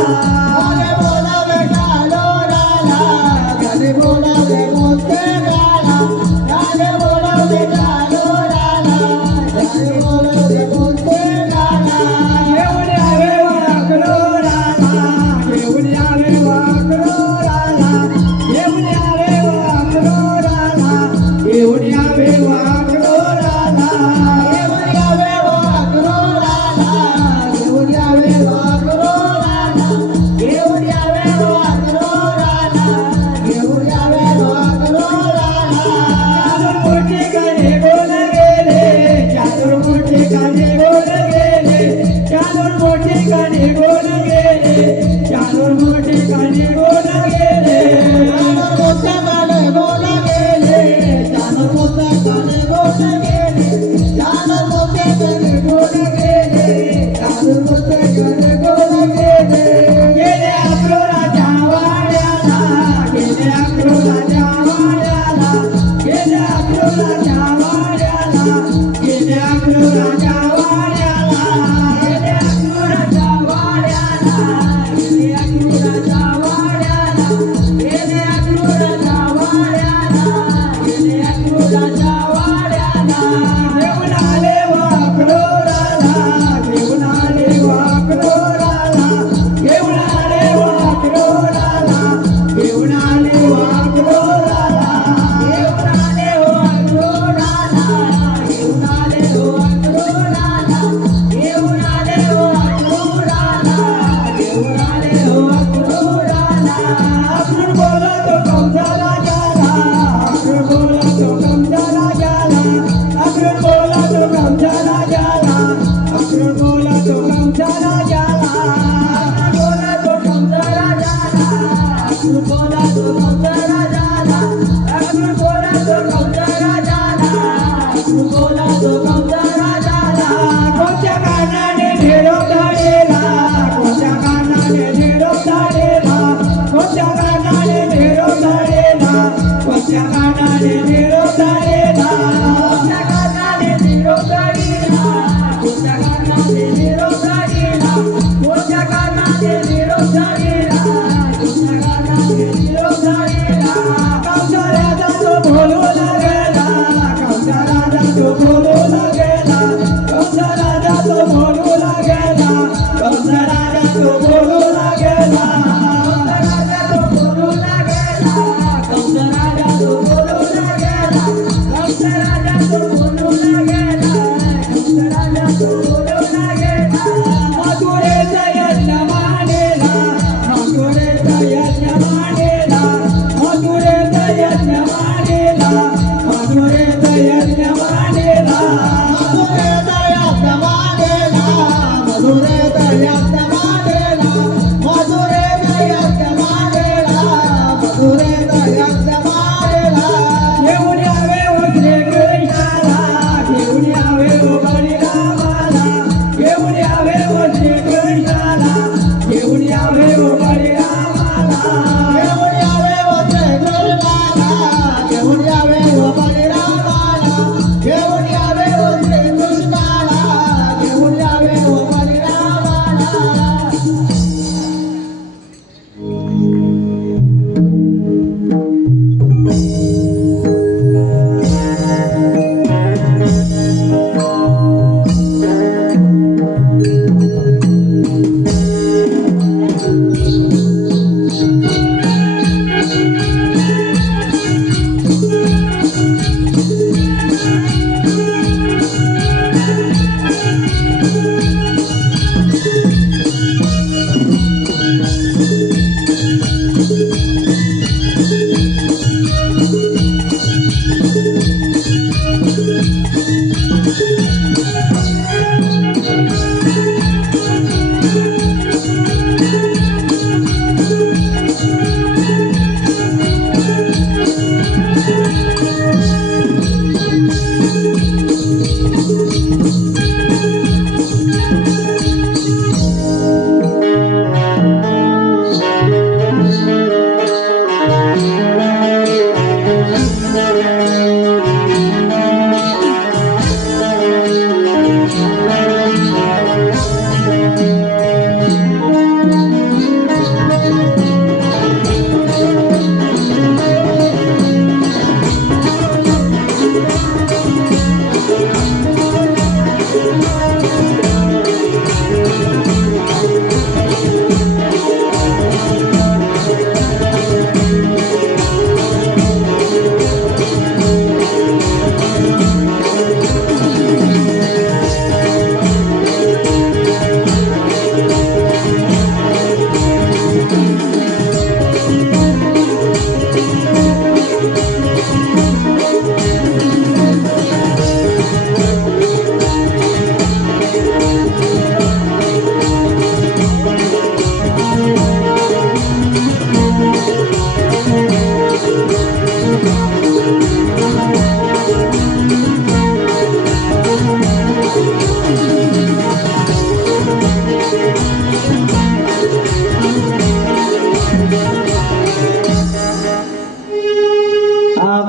ज्याने बोलवले चांडोराला, ज्याने बोलवले मोठे गाला, ज्याने बोलवले चांडोराला, ज्याने बोलवले मोठे गाला. घेऊन यावे वाकलोराला, घेऊन यावे वाकलोराला, घेऊन यावे वाकलोराला, घेऊन यावे वाकलोराला, घेऊन यावे वाकलोराला, घेऊन यावे वाकलोराला, घेऊन यावे वाकलोराला, घेऊन यावे वाकलोराला. चादर मोठे काने गोल गेले, चादर मोठे काने गोल गेले, चादर मोठे काने गोल गेले, चादर मोठे काने गोल गेले, चादर मोठे काने गोल गेले, चादर मोठे काने गोल गेले. गेले अक्रोराच्या वाड्याला, गेले अक्रोराच्या वाड्याला, गेले अक्रोराच्या वाड्याला, गेले अक्रोराच्या वाड्याला, गेले अक्रोराच्या वाड्याला, गेले अक्रोराच्या वाड्याला, गेले अक्रोराच्या वाड्याला, गेले अक्रोराच्या वाड्याला. घेऊन आले वाकलोराला, घेऊन आले वाकलोराला, घेऊन आले वाकलोराला, घेऊन आले वाकलोराला, घेऊन आले वाकलोराला, घेऊन आले वाकलोराला, घेऊन आले वाकलोराला, घेऊन आले वाकलोराला. अक्रूर बोलतो कंसाला गेला, अक्रूर बोलतो कंसाला गेला, अक्रूर बोलतो कंसाला गेला, अक्रूर बोलतो कंसाला गेला, अक्रूर बोलतो कंसाला गेला, अक्रूर बोलतो कंसाला गेला, अक्रूर बोलतो कंसाला गेला, अक्रूर बोलतो कंसाला गेला. कोणत्या कारणाने निरोप धाडला, कोणत्या कारणाने निरोप धाडला, कोणत्या कारणाने निरोप धाडला, कोणत्या कारणाने निरोप धाडला, कोणत्या कारणाने निरोप धाडला, कोणत्या कारणाने निरोप धाडला, कोणत्या कारणाने निरोप धाडला, कोणत्या कारणाने निरोप धाडला. कंस राजा तो बोलू लागला, कंस राजा तो बोलू लागला, कंस राजा तो बोलू लागला, कंस राजा तो बोलू गेला राजा तो बोलून गेला कंस राजा तो बोलून गेला कंस राजा तो बोलून गेला कंस राजा तो बोलून गेला मथुरेचा यज्ञ मांडला मथुरेचा यज्ञ मांडला मथुरेचा यज्ञ मांडला मथुरेचा यज्ञ मांडला मथुरेचा यज्ञ मांडला मथुरेचा यज्ञ मांडला मथुरेचा यज्ञ मांडला मथुरेचा यज्ञ मांडला घेऊन यावे ओ श्रीकृष्णाला घेऊन यावे ओ बळीरामाला घेऊन यावे ओ श्रीकृष्णाला घेऊन यावे ओ बळीरामाला घेऊन यावे ओ श्रीकृष्णाला घेऊन यावे ओ बळीरामाला घेऊन यावे ओ श्रीकृष्णाला घेऊन यावे ओ बळीरामाला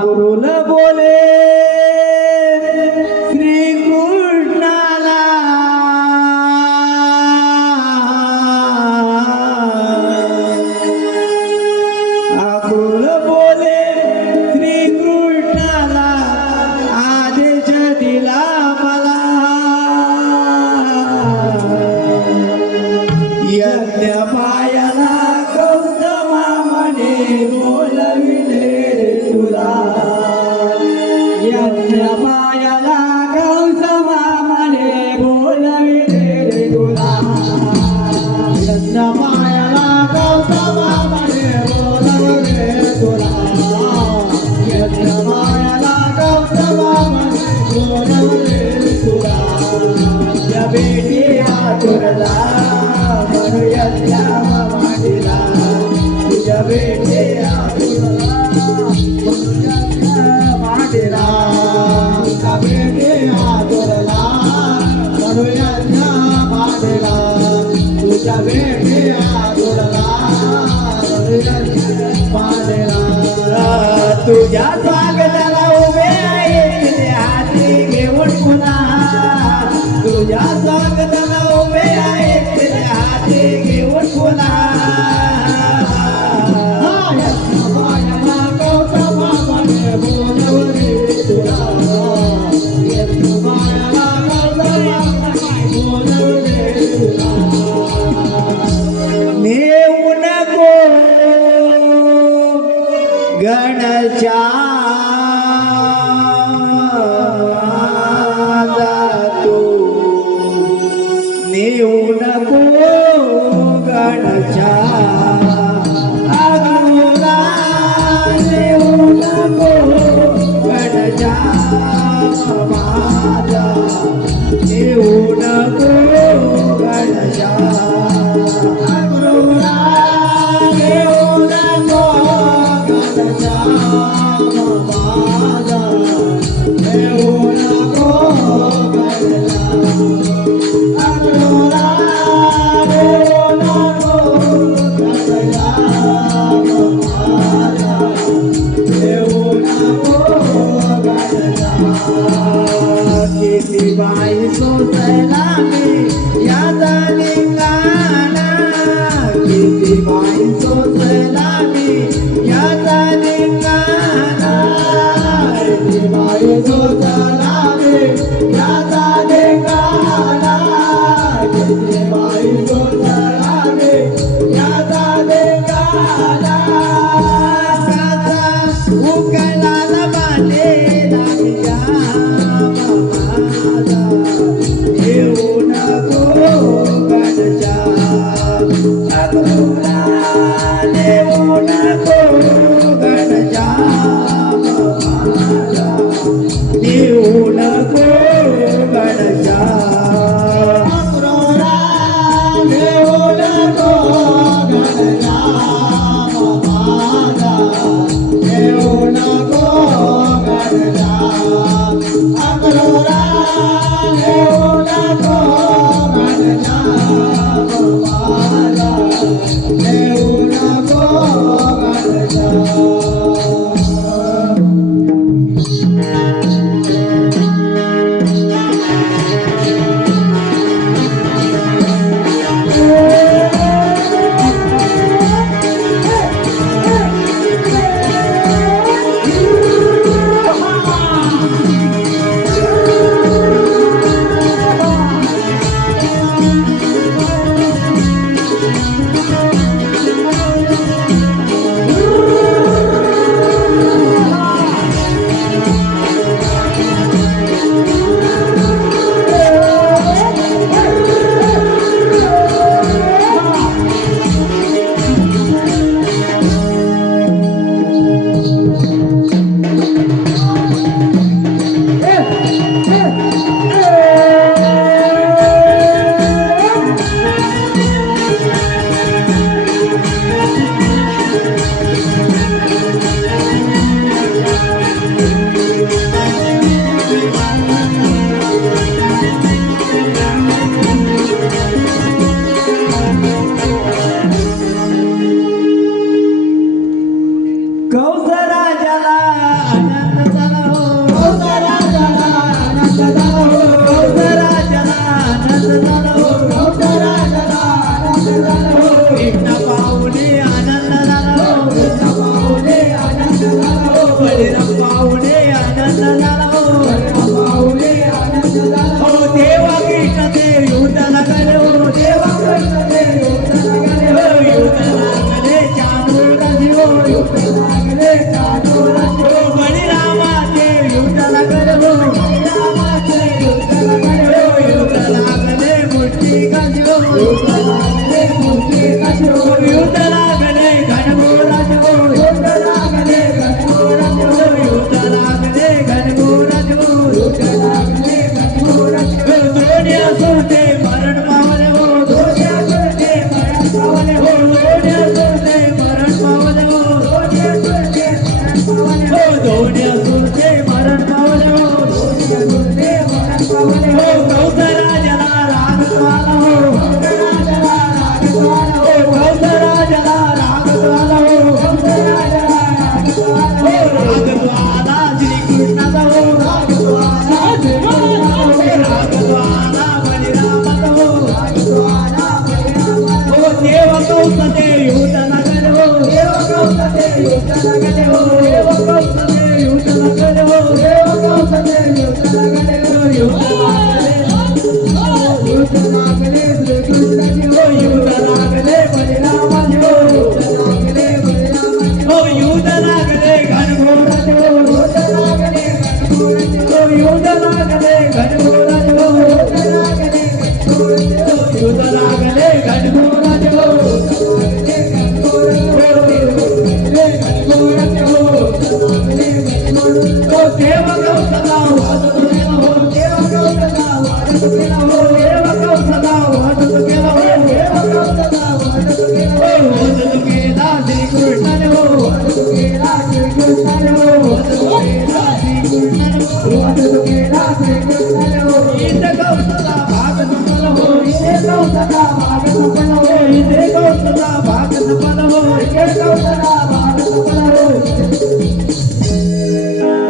गुरुल बोले श्री कृष्णाला गुरुल बोले श्री कृष्णाला आदेश दिला मला यज्ञ पायाला गौतमा म्हणे बोलविले तुला यज्ञ पायाला गौतमा म्हणे बोलविले तुला यज्ञ पायाला गौतमा म्हणे बोलविले तुला यज्ञ पायाला गौतमा म्हणे बोलविले तुला या बेटी आतुरला म्हणू यज्ञ मांडला तुझ्या बेटी आतुरला म्हणू यज्ञ मांडला तुझ्या बेटी आतुरला म्हणू यज्ञ मांडला तुझ्या बेटी आतुरला म्हणू यज्ञ मांडला तुझ्या स्वागताला उभे आहे हाती घेऊन पुन्हा तुझ्या स्वागताला उभे आहे हाती घेऊन पुन्हा गौतमा म्हणे बोलवले तुला बोलवले तुला नेऊन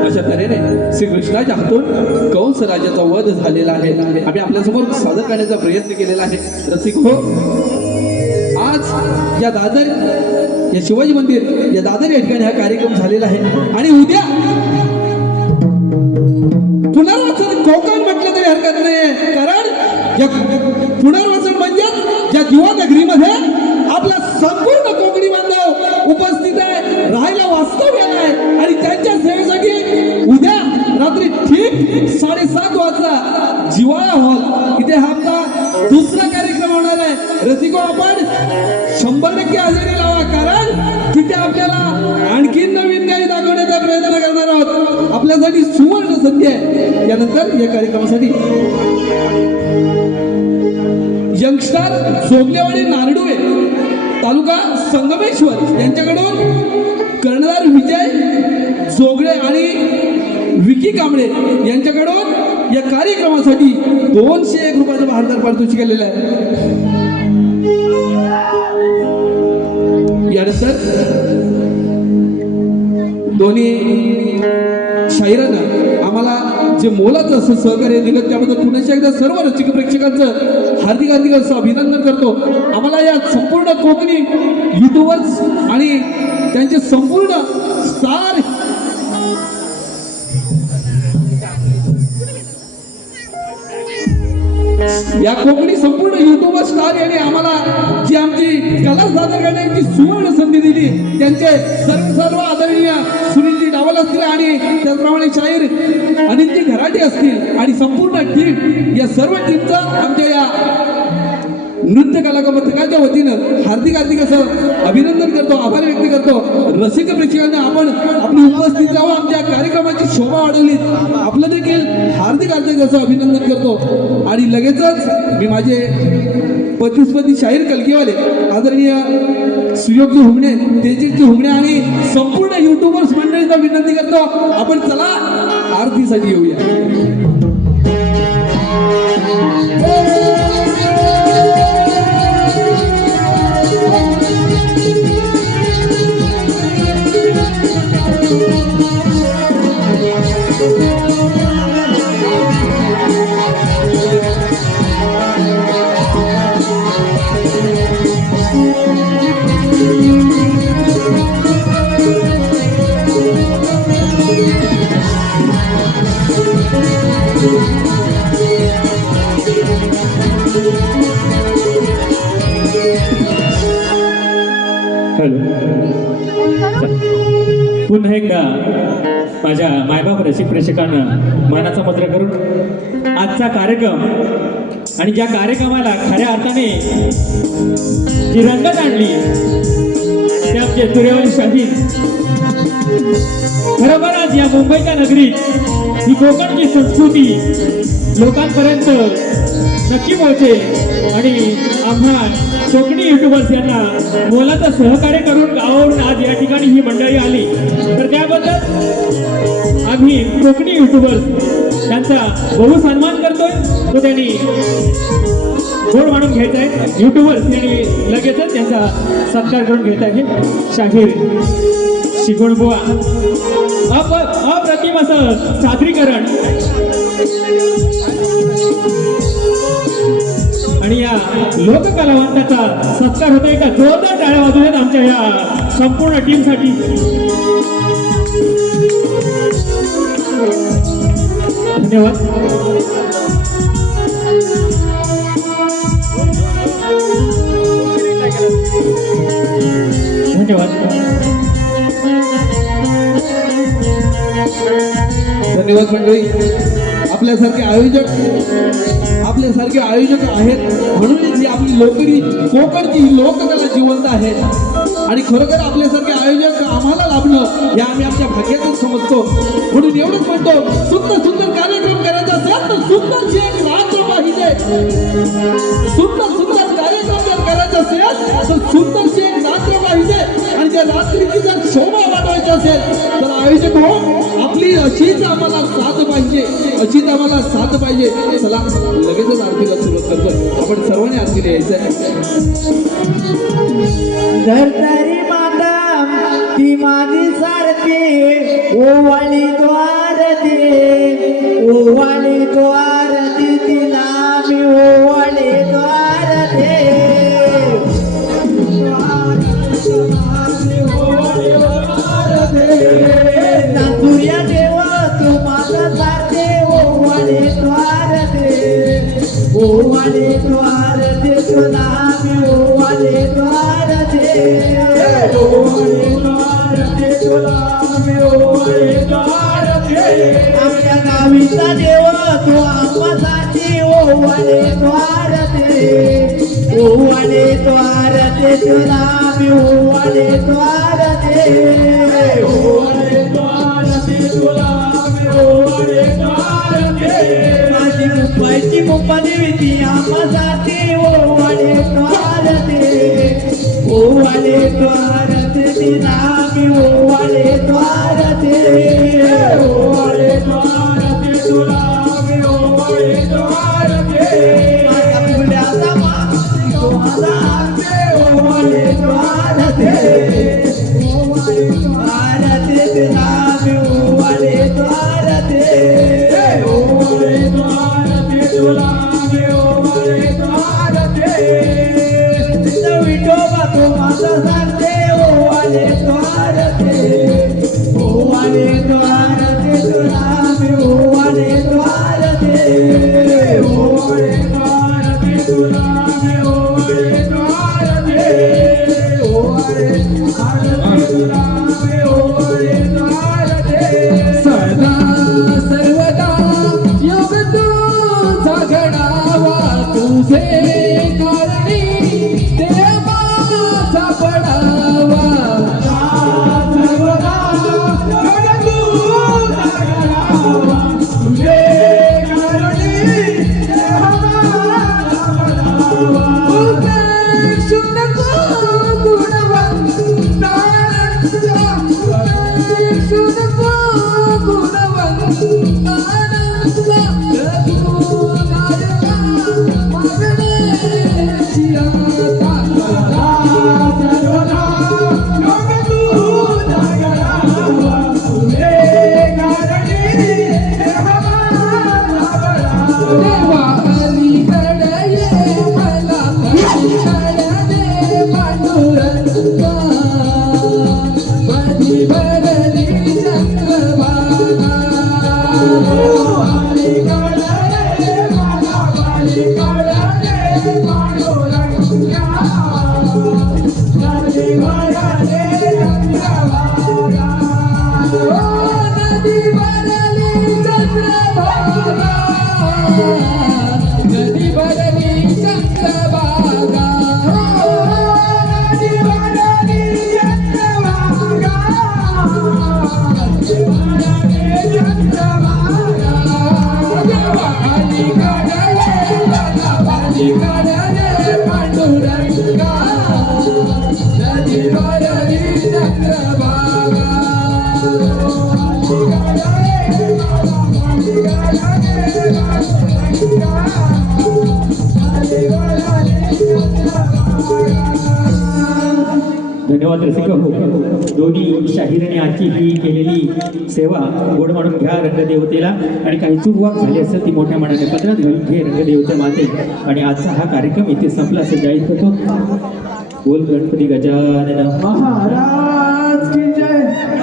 अशा तऱ्हेने श्रीकृष्णाच्या हातून कंस राजाचा वध झालेला आहे. आम्ही आपल्यासमोर सादर करण्याचा प्रयत्न केलेला आहे. रसिक हो, आज या दादर या शिवाजी मंदिर या दादर या ठिकाणी हा कार्यक्रम झालेला आहे. आणि उद्या पुनर्वसन कोकण म्हटलं तरी हरकत नाही, कारण या पुनर्वसन म्हणजे या दिवा नगरीमध्ये आपला संपूर्ण कोकणी बांधव उपस्थित आहे, राहायला वास्तव्याला आहे. आणि त्यांच्या सेवेसाठी उद्या रात्री ठीक 7:30 वाजता जिवाळा हॉल इथे हा आपला दुसरा कार्यक्रम होणार आहे. रसिको, आपण 100% हजेरी लावा, कारण तिथे आपल्याला आणखीन नवीन काही दाखवण्याचा प्रयत्न करणार आहोत. आपल्यासाठी सुवर्ण संधी आहे. यानंतर या कार्यक्रमासाठी यंगस्टर जोगलेवाडी नारडुवे तालुका संगमेश्वर यांच्याकडून कर्णधार विजय जोगळे आणि विकी कांबळे यांच्याकडून या कार्यक्रमासाठी 201 रुपयाचं भारदार पारितोषिक केलेलं आहे. यानंतर दोन्ही शाहिरांना आम्हाला जे मोलाचं असं सहकार्य दिलं त्याबद्दल पुन्हा एकदा सर्व रसिक प्रेक्षकांचं हार्दिक हार्दिक असं अभिनंदन करतो. आम्हाला या संपूर्ण कोकणी युट्यूबर्स आणि त्यांचे संपूर्ण स्टार या कोकणी संपूर्ण युट्यूबर स्टार यांनी आम्हाला जी आमची कला सादर करण्याची सुवर्ण संधी दिली, त्यांचे सर्व आदरणीय सुनीलजी डावल असतील आणि त्याचप्रमाणे शाहीर अनिलजी घराटे असतील आणि संपूर्ण टीम, या सर्व टीमचा आमच्या या नृत्य कला पथकाच्या वतीनं हार्दिक हार्दिक असं अभिनंदन करतो, आभार व्यक्त करतो. रसिक प्रेक्षकांना आपण आपली उपस्थित राहून आमच्या कार्यक्रमाची शोभा वाढवली, आपलं देखील हार्दिक हार्दिक असं अभिनंदन करतो. आणि लगेचच मी माझे प्रतिस्पर्धी शाहीर कलकीवाले आदरणीय सुयोगजी हुमणे, तेजसजी हुमणे आणि संपूर्ण युट्यूबर्स मंडळींना विनंती करतो, आपण चला आरतीसाठी येऊया. पुन्हा एकदा माझ्या मायबाप रसिक प्रेक्षकांना मानाचा मुद्रा करून आजचा कार्यक्रम आणि ज्या कार्यक्रमाला खऱ्या अर्थाने जी रंगत आणली ते आमचे तुरेवाली शाहीर. खरोखरच या मुंबईच्या नगरीत ही कोकणची संस्कृती लोकांपर्यंत नक्की पोहोचे आणि आम्हा कोकणी युट्यूबर्स यांना मोलाचं सहकार्य करून गावावरून आज या ठिकाणी ही मंडळी आली, तर त्याबद्दल आम्ही कोकणी युट्यूबर्स त्यांचा बहु सन्मान करतोय. तो त्यांनी गोड मानून घ्यायचा आहे. युट्यूबर्स यांनी लगेचच त्यांचा सत्कार करून घ्यायचा आहे. शाहीर शिगुणबुवा अप्रतिम असं सादरीकरण आणि या लोककलावंताचा सत्कार होतो. एका जोरदार टाळ्या वाजवूयात आमच्या या संपूर्ण टीमसाठी. धन्यवाद. धन्यवाद. धन्यवाद मंडळी. आपल्यासारखे आयोजक आहेत म्हणूनच ही आपली लोकरी कोकणची लोककला जिवंत आहे. आणि खरोखर आपल्यासारखे आयोजक आम्हाला लाभणं या आम्ही आमच्या भाग्यातच समजतो. म्हणून एवढंच म्हणतो, सुंदर सुंदर कार्यक्रम करायचा असेल तर सुंदरशी एक रात्र पाहिजे. सुंदर कार्यक्रम जर करायचा असेल तर सुंदरशी एक रात्र पाहिजे. आणि त्या रात्रीची जर शोभा वाढवायची असेल तर आयोजक हो, आपली अशीच आम्हाला साथ पाहिजे, अशीच आम्हाला साथ पाहिजे. चला लगेचच आरतीला सुरुवात करतो. आपण सर्वांनी आरतीला यायचं. धरतरी माता ती माझी सारखी ओवाळी द्वार दे, ओवाळी द्वार दे तिला मी ओवाळी द्वार दे. आमच्या गावीचा देव तो आम्हासाठी ओवाळे द्वार दे ओवाळे द्वार दे तुला मी ओवाळे द्वार दे ओवाळे द्वार दे तुला मी ओवाळे द्वार दे माझी रुपयाची मुंबई ती आम्हासाठी ओवाळे द्वार दे ओवाळे द्वार दे तिला मी ओवाळे द्वार दे ओवाळे द्वार दे तुला मी ओवाळे द्वार दे माझ्या फुल्याचा माणूस तो माझा दे ओवाळे द्वार दे ओवाळे द्वार दे तुला मी ओवाळे द्वार दे ओवाळे द्वार दे तुला मी ओवाळे द्वार दे विठोबा तो माझा सांगते ओवाळे द्वार दे ओवाळे द्वार दे तुला मी ओवाळे द्वार दे ओवाळे द्वार दे तुला मी ओवाळे द्वार दे ओवाळे द्वार दे तुला मी ओवाळे द्वार दे सदा सर्वदा योग तुझा घडावा तुझे कारणी देवाचा पडावा सर्वदा योग तुझा घडावा तुझे कारणी देवाचा पडावा उपेक्षु नको गुणवंता उपेक्षु नको गुणवंता रघुनायका मागण्याची आता सर्वदा योग तुझा घडावा तुझे कारणी देवाचा पडावा देवा अलीकडे ये मला अलीकडे दे पांडुरंगा मधी भरली चंद्रभागा नदी भरली चंद्रभागा नदी भरली चंद्रभागा नदी भरली चंद्रभागा देवा अलीकडे ये मला अलीकडे दे पांडुरंगा नदी भरली चंद्रभागा धन्यवाद रसिक हो. दोन्ही शाहीराने आजची ही केलेली सेवा गोड म्हणून घ्या रंगदेवतेला आणि काही चूकवाक झाली असेल ती मोठ्या मनाने पदरात घालून घे रंगदेवते माते. आणि आजचा हा कार्यक्रम इथे संपला असं जाहीर करतो. बोल गणपती गजानन महाराज की जय.